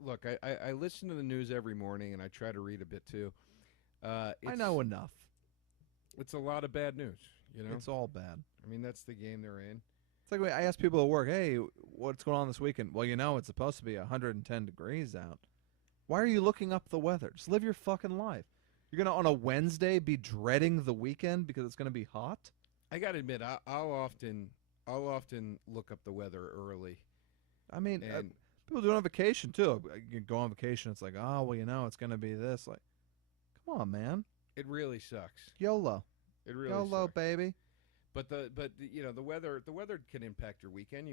Look, I listen to the news every morning, and I try to read a bit, too. I know enough. It's a lot of bad news, It's all bad. I mean, that's the game they're in. It's like I ask people at work, "Hey, what's going on this weekend?" "Well, it's supposed to be 110 degrees out." Why are you looking up the weather? Just live your fucking life. You're going to, on a Wednesday, be dreading the weekend because it's going to be hot? I got to admit, I'll often look up the weather early. I mean, people do it on vacation, too. You go on vacation, it's like, oh, well, it's going to be this. Like, come on, man. It really sucks. YOLO. It really YOLO, sucks. baby. But the weather can impact your weekend.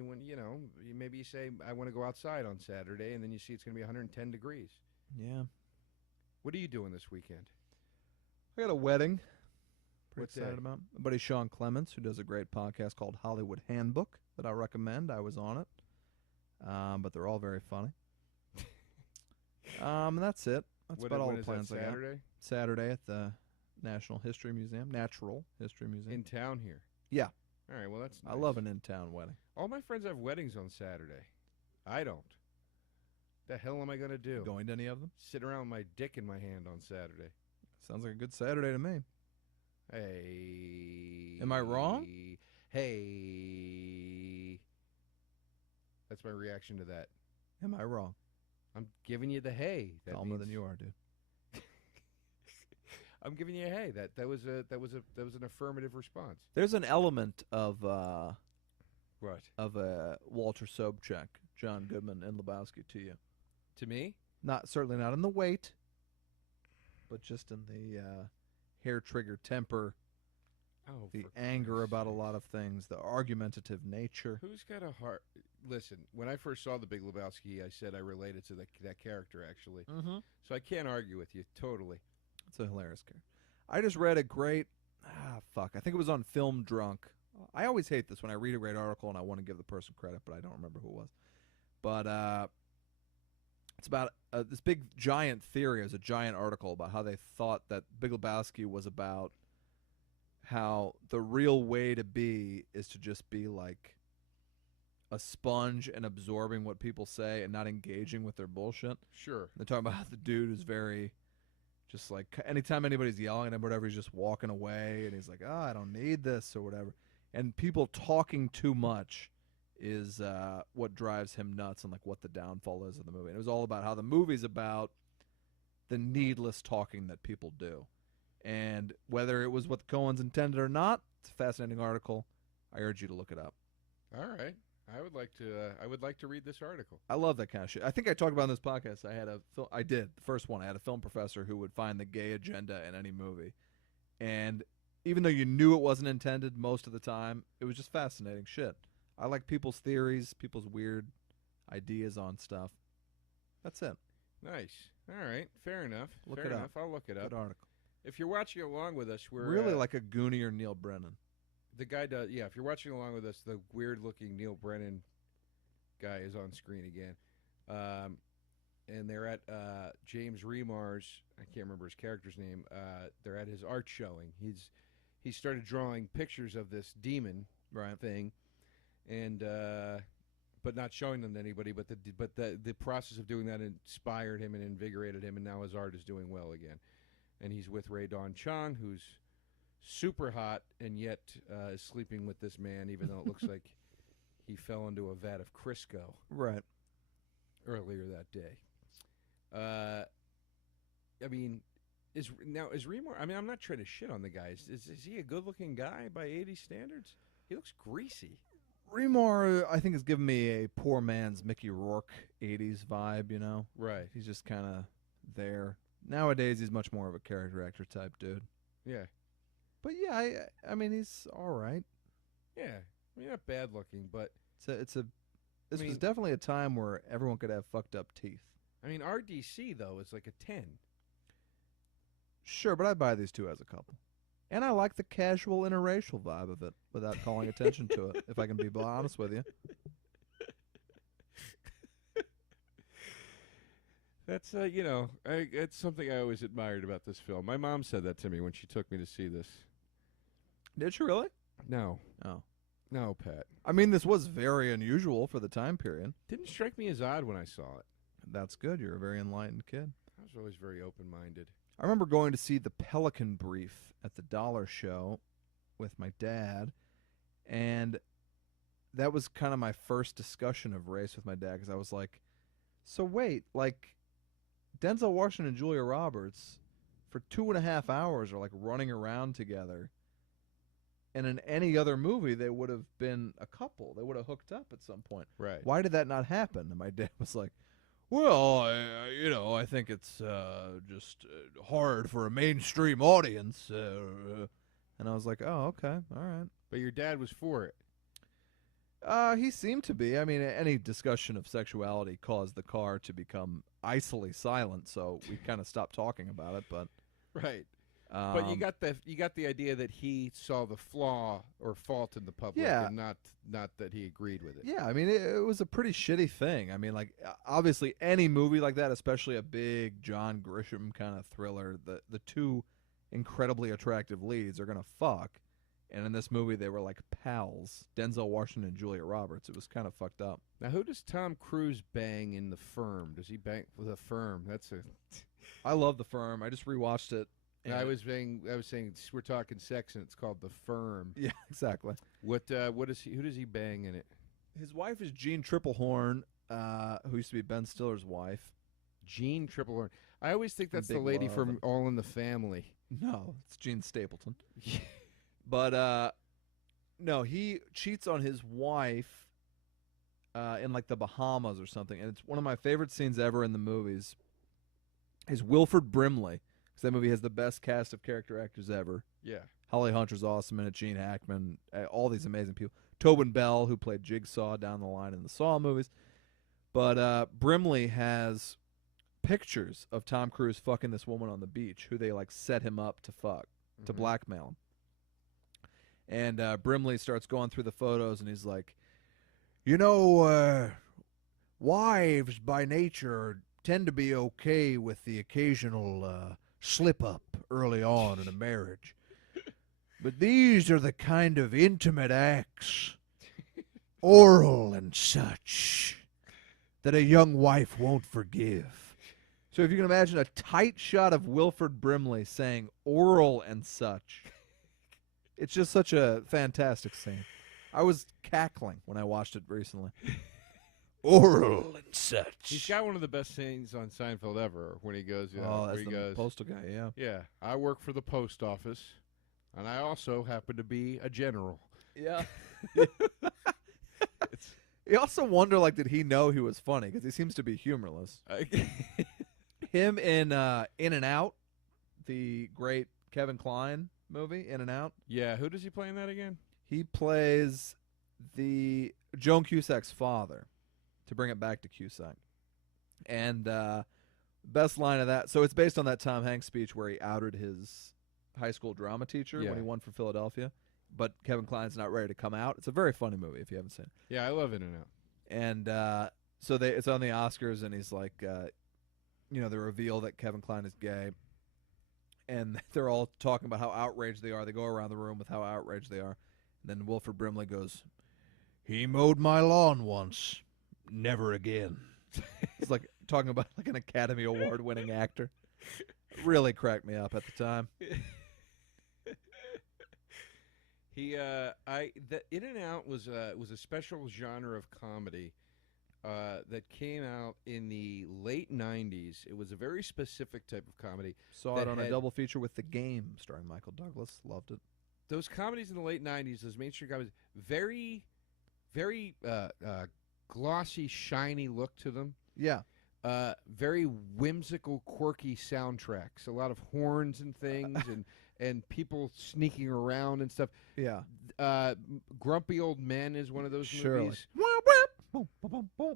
Maybe you say I want to go outside on Saturday, and then you see it's going to be 110 degrees. Yeah. What are you doing this weekend? I got a wedding. Pretty What excited day? about. My buddy Sean Clements, who does a great podcast called Hollywood Handbook that I recommend. I was on it. But they're all very funny. And that's it. That's about all the plans I got. Saturday? Saturday at the Natural History Museum. In town here? Yeah. All right, well, that's nice. I love an in-town wedding. All my friends have weddings on Saturday. I don't. The hell am I going to do? Going to any of them? Sit around with my dick in my hand on Saturday. Sounds like a good Saturday to me. Hey. Am I wrong? Hey. That's my reaction to that. Am I wrong? I'm giving you the hey. Calmer than you are, dude. I'm giving you a hey. That was an affirmative response. There's an element of What? Of Walter Sobchak, John Goodman, and Lebowski to you. To me? Certainly not in the weight, but just in the hair trigger temper, the anger about a lot of things, the argumentative nature. Who's got a heart? Listen, when I first saw The Big Lebowski, I said I related to that character, actually. Mm-hmm. So I can't argue with you, totally. It's a hilarious character. I just read a great, I think it was on Film Drunk. I always hate this when I read a great article and I want to give the person credit, but I don't remember who it was. But it's about this big giant theory. It was a giant article about how they thought that Big Lebowski was about how the real way to be is to just be like a sponge and absorbing what people say and not engaging with their bullshit. Sure. They're talking about how the dude is very just like anytime anybody's yelling at him or whatever, he's just walking away and he's like, oh, I don't need this or whatever. And people talking too much is what drives him nuts and like what the downfall is of the movie. And it was all about how the movie's about the needless talking that people do. And whether it was what the Coens intended or not, it's a fascinating article. I urge you to look it up. All right. I would like to read this article. I love that kind of shit. I think I talked about in this podcast. I did the first one. I had a film professor who would find the gay agenda in any movie, and even though you knew it wasn't intended most of the time, it was just fascinating shit. I like people's theories, people's weird ideas on stuff. That's it. Nice. All right. Fair enough. Look Fair it enough. up. I'll look it up. Good article. If you're watching along with us, we're Really like a Goonie or Neil Brennan. the guy does. Yeah, if you're watching along with us, the weird-looking Neil Brennan guy is on screen again, and they're at James Remar's. I can't remember his character's name. They're at his art showing. He started drawing pictures of this demon thing, and but not showing them to anybody. But the process of doing that inspired him and invigorated him, and now his art is doing well again. And he's with Ray Don Chong, who's super hot, and yet is sleeping with this man, even though it looks like he fell into a vat of Crisco earlier that day. I mean, is Remar? I mean, I'm not trying to shit on the guy. Is he a good-looking guy by 80 standards? He looks greasy. Remar, I think, has given me a poor man's Mickey Rourke 80s vibe, you know? Right. He's just kind of there. Nowadays, he's much more of a character actor type dude. Yeah. But yeah, I mean, he's all right. Yeah. I mean, not bad looking, but This was definitely a time where everyone could have fucked up teeth. I mean, RDC though is like a 10. Sure, but I buy these two as a couple. And I like the casual interracial vibe of it without calling attention to it, if I can be honest with you. That's it's something I always admired about this film. My mom said that to me when she took me to see this. Did you really? No. Oh. No, Pat. I mean, this was very unusual for the time period. Didn't strike me as odd when I saw it. That's good. You're a very enlightened kid. I was always very open-minded. I remember going to see The Pelican Brief at the Dollar Show with my dad, and that was kind of my first discussion of race with my dad, because I was like, so wait, like, Denzel Washington and Julia Roberts for 2.5 hours are like running around together, and in any other movie they would have been a couple. They would have hooked up at some point. Right. Why did that not happen? And my dad was like, well, I think it's just hard for a mainstream audience. And I was like, oh, okay, all right. But your dad was for it. He seemed to be. I mean, any discussion of sexuality caused the car to become icily silent, so we kind of stopped talking about it. But right. But you got the idea that he saw the flaw or fault in the public, and not that he agreed with it. Yeah, I mean, it was a pretty shitty thing. I mean, like, obviously, any movie like that, especially a big John Grisham kind of thriller, the two incredibly attractive leads are gonna fuck. And in this movie, they were like pals, Denzel Washington and Julia Roberts. It was kind of fucked up. Now, who does Tom Cruise bang in The Firm? Does he bang with The Firm? I love The Firm. I just rewatched it. I was saying we're talking sex, and it's called The Firm. Yeah, exactly. Who does he bang in it? His wife is Jean Triplehorn, who used to be Ben Stiller's wife. Jean Triplehorn. I always think that's the Big lady Love from and- All in the Family. No, it's Gene Stapleton. But no, he cheats on his wife in like the Bahamas or something, and it's one of my favorite scenes ever in the movies. Is Wilford Brimley, because that movie has the best cast of character actors ever. Yeah. Holly Hunter's awesome in it, Gene Hackman, all these amazing people. Tobin Bell, who played Jigsaw down the line in the Saw movies. But Brimley has pictures of Tom Cruise fucking this woman on the beach, who they like set him up to fuck, to blackmail him. And Brimley starts going through the photos, and he's like, you know, wives by nature tend to be okay with the occasional slip-up early on in a marriage. But these are the kind of intimate acts, oral and such, that a young wife won't forgive. So if you can imagine a tight shot of Wilford Brimley saying oral and such, it's just such a fantastic scene. I was cackling when I watched it recently. Oral and such. He's got one of the best scenes on Seinfeld ever when he goes, that's where he the goes, postal guy, yeah. yeah, I work for the post office, and I also happen to be a general. Yeah. You also wonder, like, did he know he was funny? Because he seems to be humorless. Him in and Out, the great Kevin Kline movie, In and Out. Yeah, who does he play in that again? He plays the Joan Cusack's father, to bring it back to Cusack. And best line of that, so it's based on that Tom Hanks speech where he outed his high school drama teacher when he won for Philadelphia. But Kevin Kline's not ready to come out. It's a very funny movie if you haven't seen it. Yeah, I love In and Out. And so it's on the Oscars, and he's like, the reveal that Kevin Kline is gay. And they're all talking about how outraged they are. They go around the room with how outraged they are. And then Wilford Brimley goes, he mowed my lawn once. Never again. It's like talking about like an Academy Award-winning actor. Really cracked me up at the time. The In and Out was a special genre of comedy that came out in the late '90s. It was a very specific type of comedy. Saw it on a double feature with The Game, starring Michael Douglas. Loved it. Those comedies in the late '90s, those mainstream comedies, very, very glossy, shiny look to them. Yeah. Very whimsical, quirky soundtracks. A lot of horns and things, and people sneaking around and stuff. Yeah. Grumpy Old Men is one of those movies.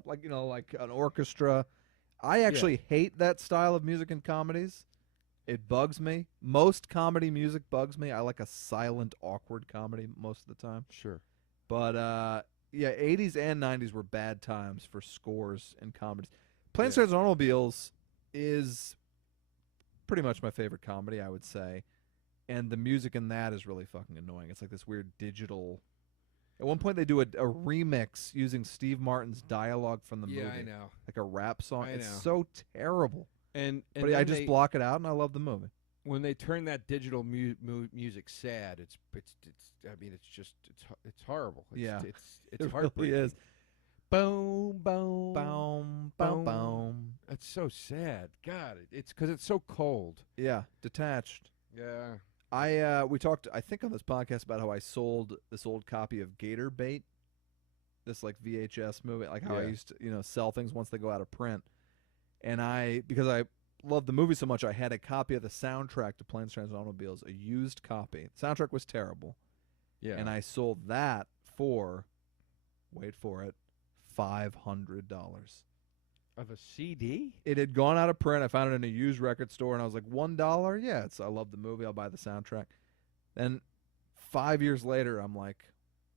Like, like an orchestra. I actually hate that style of music in comedies. It bugs me. Most comedy music bugs me. I like a silent, awkward comedy most of the time. Sure. But, 80s and 90s were bad times for scores and comedies. Planes, Trains, and Automobiles is pretty much my favorite comedy, I would say. And the music in that is really fucking annoying. It's like this weird digital... At one point, they do a remix using Steve Martin's dialogue from the movie. Yeah, I know. Like a rap song. I It's know. so terrible. But I just block it out, and I love the movie. When they turn that digital music sad, it's horrible. It's heartbreaking. Really is. Boom, boom, Boom, boom, boom. That's so sad. God, it's because it's so cold. Yeah, detached. Yeah. We talked, I think, on this podcast about how I sold this old copy of Gator Bait, this like VHS movie, like how I used to, sell things once they go out of print. And because I loved the movie so much, I had a copy of the soundtrack to Planes, Trains, and Automobiles, a used copy. The soundtrack was terrible. Yeah. And I sold that for, wait for it, $500. Of a CD? It had gone out of print. I found it in a used record store, and I was like, $1? Yeah, I love the movie. I'll buy the soundtrack. Then 5 years later, I'm like,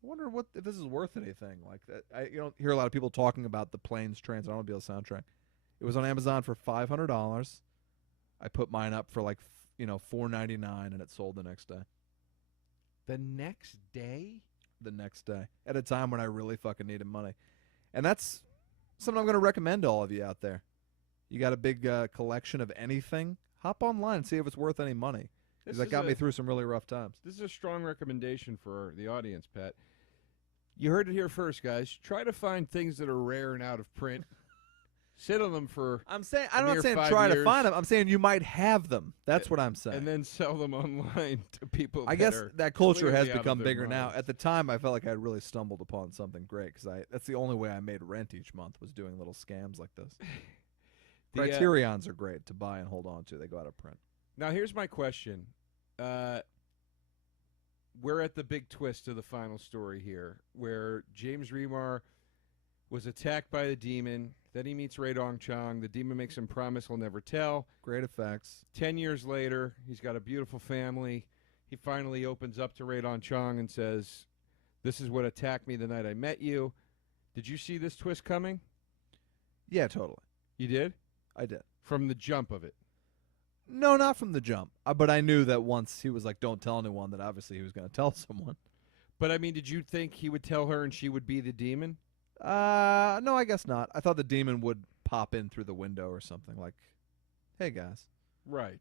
I wonder if this is worth anything. Like that, you don't hear a lot of people talking about the Planes, Trains, and Automobiles soundtrack. It was on Amazon for $500. I put mine up for like $4.99, and it sold the next day. The next day? The next day, at a time when I really fucking needed money, and that's something I'm going to recommend to all of you out there. You got a big collection of anything? Hop online and see if it's worth any money. Because that got me through some really rough times. This is a strong recommendation for the audience, Pat. You heard it here first, guys. Try to find things that are rare and out of print. Sit on them for I'm not saying try to find them. I'm saying you might have them. That's what I'm saying. And then sell them online to people. I guess that culture has become bigger now. At the time, I felt like I had really stumbled upon something great because that's the only way I made rent each month was doing little scams like this. Criterions are great to buy and hold on to. They go out of print. Now, here's my question. We're at the big twist of the final story here, where James Remar was attacked by the demon. Then he meets Ray Dong Chong. The demon makes him promise he'll never tell. Great effects. 10 years later, he's got a beautiful family. he finally opens up to Radon Chong and says, "This is what attacked me the night I met you." Did you see this twist coming? Yeah, totally. You did? I did. From the jump of it. No, not from the jump. But I knew that once he was like, "Don't tell anyone," that obviously he was going to tell someone. But, I mean, did you think he would tell her and she would be the demon? No, I guess not. I thought the demon would pop in through the window or something like, "Hey, guys." Right.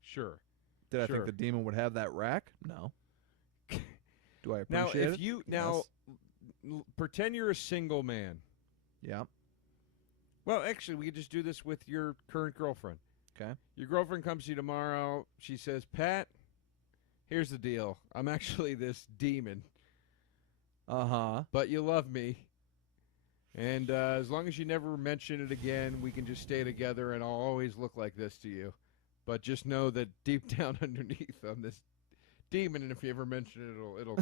Sure. Did I Sure. think the demon would have that rack? No. Do I Now, appreciate if it? you Yes. pretend you're a single man. Yeah. Well, actually, we could just do this with your current girlfriend. Okay. Your girlfriend comes to you tomorrow. She says, "Pat, here's the deal. I'm actually this demon, Uh-huh. but you love me. And as long as you never mention it again, we can just stay together, and I'll always look like this to you. But just know that deep down underneath, I'm this demon, and if you ever mention it, it'll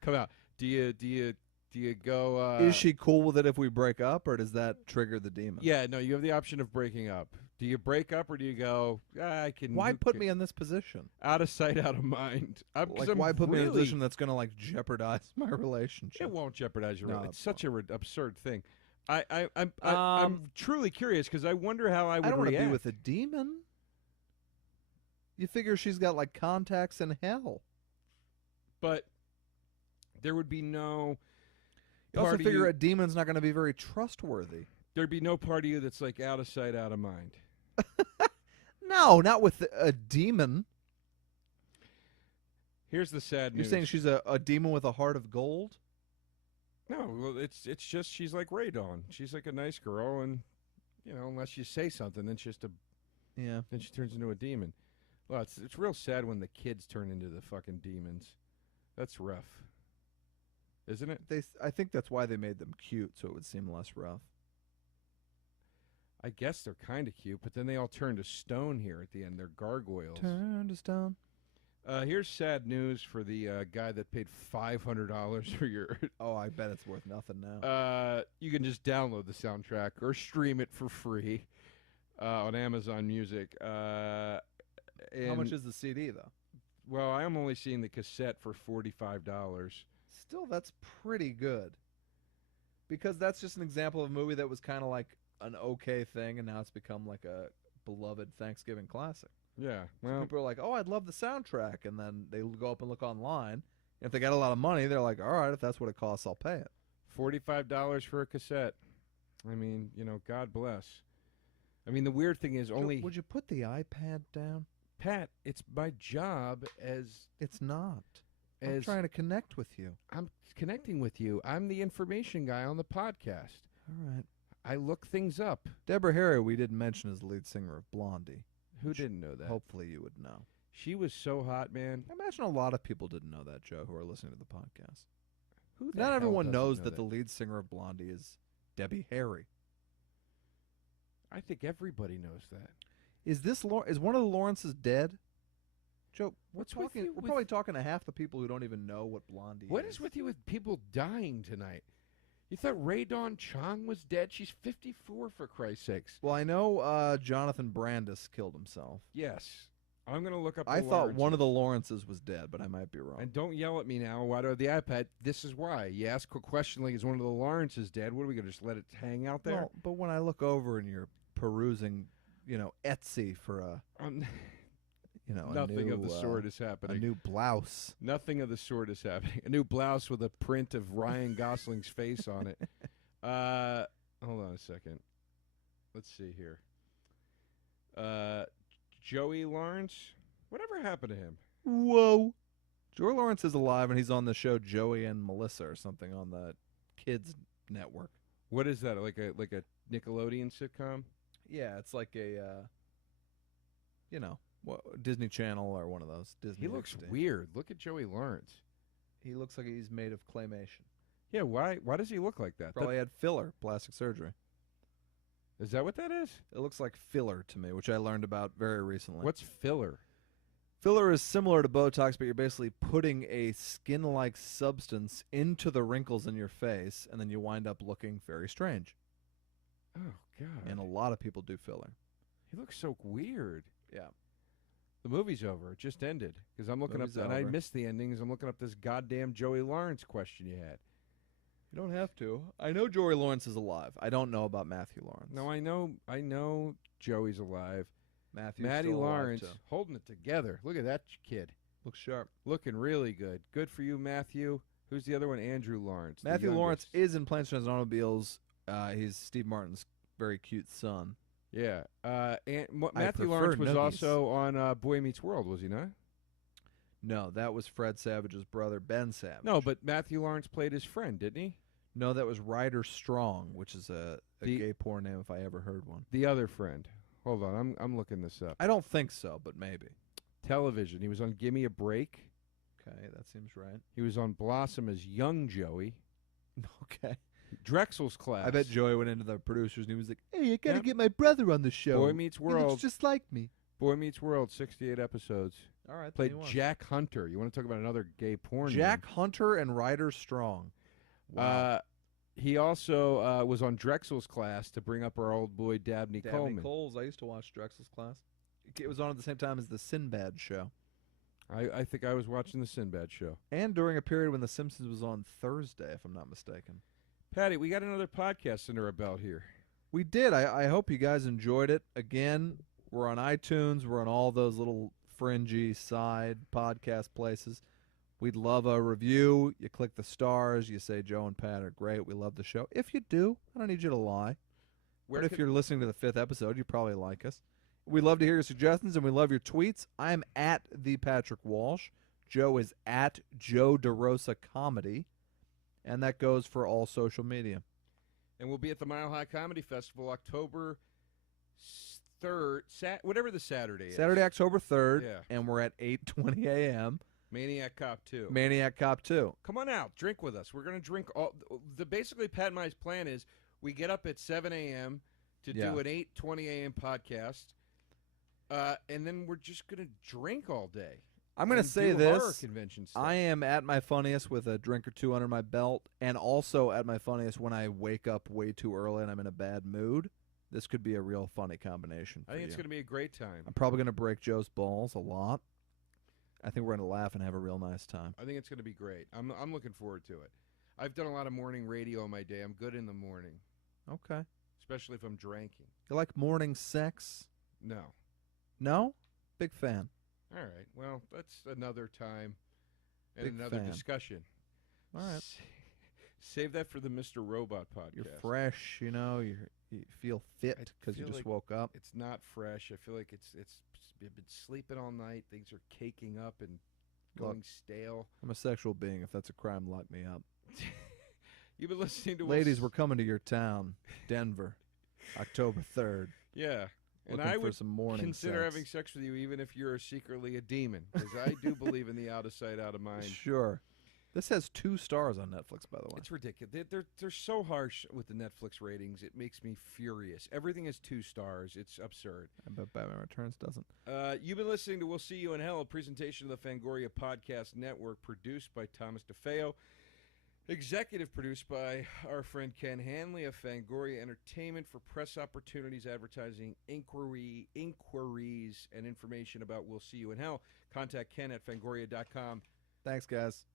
come out." Do you go? Is she cool with it if we break up, or does that trigger the demon? Yeah, no. You have the option of breaking up. Do you break up, or do you go? I can. Why put me in this position? Out of sight, out of mind? Why put me in a position that's going to like jeopardize my relationship? It won't jeopardize your. No, It's it such a absurd thing. I'm truly curious because I wonder how I would I don't want to react. be with a demon. You figure she's got like contacts in hell. But there would be no. You also part of figure you- a demon's not going to be very trustworthy. There'd be no part of you that's like out of sight, out of mind. No, not with a demon. Here's the sad You're news. saying she's a demon with a heart of gold? No, well, it's just she's like Radon. She's like a nice girl, and unless you say something, then Yeah. then she turns into a demon. Well, it's real sad when the kids turn into the fucking demons. That's rough, isn't it? I think that's why they made them cute, so it would seem less rough. I guess they're kind of cute, but then they all turn to stone here at the end. They're gargoyles. Turn to stone. Here's sad news for the guy that paid $500 for your. Oh, I bet it's worth nothing now. You can just download the soundtrack or stream it for free on Amazon Music. How much is the CD, though? Well, I am only seeing the cassette for $45. Still, that's pretty good. Because that's just an example of a movie that was kind of like an okay thing, and now it's become like a beloved Thanksgiving classic. Yeah, So well, people are like, "Oh, I'd love the soundtrack," and then they go up and look online. And if they got a lot of money, they're like, "All right, if that's what it costs, I'll pay it." $45 for a cassette. I mean, God bless. I mean, the weird thing is only Would you put the iPad down? Pat. It's my job as It's not. I'm as trying to connect with you. I'm connecting with you. I'm the information guy on the podcast. All right. I look things up. Deborah Harry, we didn't mention, is the lead singer of Blondie. Who didn't know that? Hopefully you would know. She was so hot, man. I imagine a lot of people didn't know that, Joe, who are listening to the podcast. Who? The Not hell everyone doesn't knows know that the lead singer of Blondie is Debbie Harry. I think everybody knows that. Is one of the Lawrences dead? Joe, What's with you we're with- probably talking to half the people who don't even know what Blondie What is. is with you with people dying tonight? You thought Ray Dawn Chong was dead? She's 54, for Christ's sakes. Well, I know Jonathan Brandis killed himself. Yes. I'm going to look up I the thought one of the Lawrences. Lawrences was dead, but I might be wrong. And don't yell at me now. Why do I have the iPad? This is why. You ask a question like, is one of the Lawrences dead? What are we going to just let it hang out there? Well, but when I look over and you're perusing, Etsy for a, Nothing a new, of the sort is a happening. new blouse. Nothing of the sort is happening. A new blouse with a print of Ryan Gosling's face on it. Hold on a second. Let's see here. Joey Lawrence. Whatever happened to him? Whoa. Joey Lawrence is alive, and he's on the show Joey and Melissa or something on the kids network. What is that? Like a Nickelodeon sitcom? Yeah, it's like a, Disney Channel or one of those. Disney. He looks XD. weird. Look at Joey Lawrence. He looks like he's made of claymation. Yeah, why does he look like that? Probably had filler, plastic surgery. Is that what that is? It looks like filler to me, which I learned about very recently. What's filler? Filler is similar to Botox, but you're basically putting a skin-like substance into the wrinkles in your face, and then you wind up looking very strange. Oh, God. And a lot of people do filler. He looks so weird. Yeah. The movie's over. It just ended. Because I'm looking Movie's up, and I over. missed the endings. I'm looking up this goddamn Joey Lawrence question you had. You don't have to. I know Joey Lawrence is alive. I don't know about Matthew Lawrence. No, I know Joey's alive. Matthew's Matty still alive, Lawrence too. holding it together. Look at that kid. Looks sharp. Looking really good. Good for you, Matthew. Who's the other one? Andrew Lawrence. the Matthew Lawrence youngest. is in Planes, Trains, and Automobiles. He's Steve Martin's very cute son. Yeah. And I Matthew prefer Lawrence was Nuggies. also on Boy Meets World, was he not? No, that was Fred Savage's brother, Ben Savage. No, but Matthew Lawrence played his friend, didn't he? No, that was Ryder Strong, which is a The- gay porn name if I ever heard one. The other friend. Hold on, I'm looking this up. I don't think so, but maybe. Television. He was on Gimme a Break. Okay, that seems right. He was on Blossom as young Joey. Okay. Drexel's Class. I bet Joey went into the producers and he was like, "Hey, I gotta Yep. get my brother on the show. Boy Meets He looks World. just like me." Boy Meets World, 68 episodes. All right, Played Jack Hunter. You want to talk about another gay porn Jack Hunter and Ryder Strong. name? He also was on Drexel's Class to bring up our old boy Dabney Dabney Coleman. Coles. I used to watch Drexel's Class. It was on at the same time as the Sinbad show, I think I was watching the Sinbad show. and during a period when The Simpsons was on Thursday, if I'm not mistaken. Patty, we got another podcast under our belt here. We did. I hope you guys enjoyed it. Again, we're on iTunes. We're on all those little fringy side podcast places. We'd love a review. You click the stars. You say Joe and Pat are great. We love the show. If you do, I don't need you to lie. Where But if can- you're listening to the 5th episode, you probably like us. We love to hear your suggestions, and we love your tweets. I'm at the Patrick Walsh. Joe is at Joe DeRosa Comedy. And that goes for all social media. And we'll be at the Mile High Comedy Festival October 3rd, whatever the Saturday is. Saturday, October 3rd, Yeah. and we're at 8:20 a.m. Maniac Cop 2. Maniac Cop 2. Come on out. Drink with us. We're going to drink all. Basically, Pat and I's plan is we get up at 7 a.m. to Yeah. do an 8:20 a.m. podcast. And then we're just going to drink all day. I'm going to and say do horror this. convention stuff. I am at my funniest with a drink or two under my belt, and also at my funniest when I wake up way too early and I'm in a bad mood. This could be a real funny combination. I think it's going to be a great time. I'm probably going to break Joe's balls a lot. I think we're going to laugh and have a real nice time. I think it's going to be great. I'm looking forward to it. I've done a lot of morning radio in my day. I'm good in the morning, Okay. especially if I'm drinking. You like morning sex? No. No? Big fan. All right. Well, that's another time and Big another fan. discussion. All right. Save that for the Mr. Robot podcast. You're fresh, you know. You feel fit I because you feel just like woke up. It's not fresh. I feel like it's I've been sleeping all night. Things are caking up and going Look. stale. I'm a sexual being. If that's a crime, lock me up. You've been listening to Ladies, we're coming to your town, Denver, October 3rd. Yeah. And Looking I for would some morning consider sex. having sex with you even if you're secretly a demon, because I do believe in the out of sight, out of mind. Sure. This has 2 stars on Netflix, by the way. It's ridiculous. They're so harsh with the Netflix ratings. It makes me furious. Everything is 2 stars. It's absurd. I bet Batman Returns doesn't. You've been listening to We'll See You in Hell, a presentation of the Fangoria Podcast Network, produced by Thomas DeFeo, executive produced by our friend Ken Hanley of Fangoria Entertainment. For press opportunities, advertising, inquiries, and information about We'll See You in Hell, contact Ken at fangoria.com. Thanks, guys.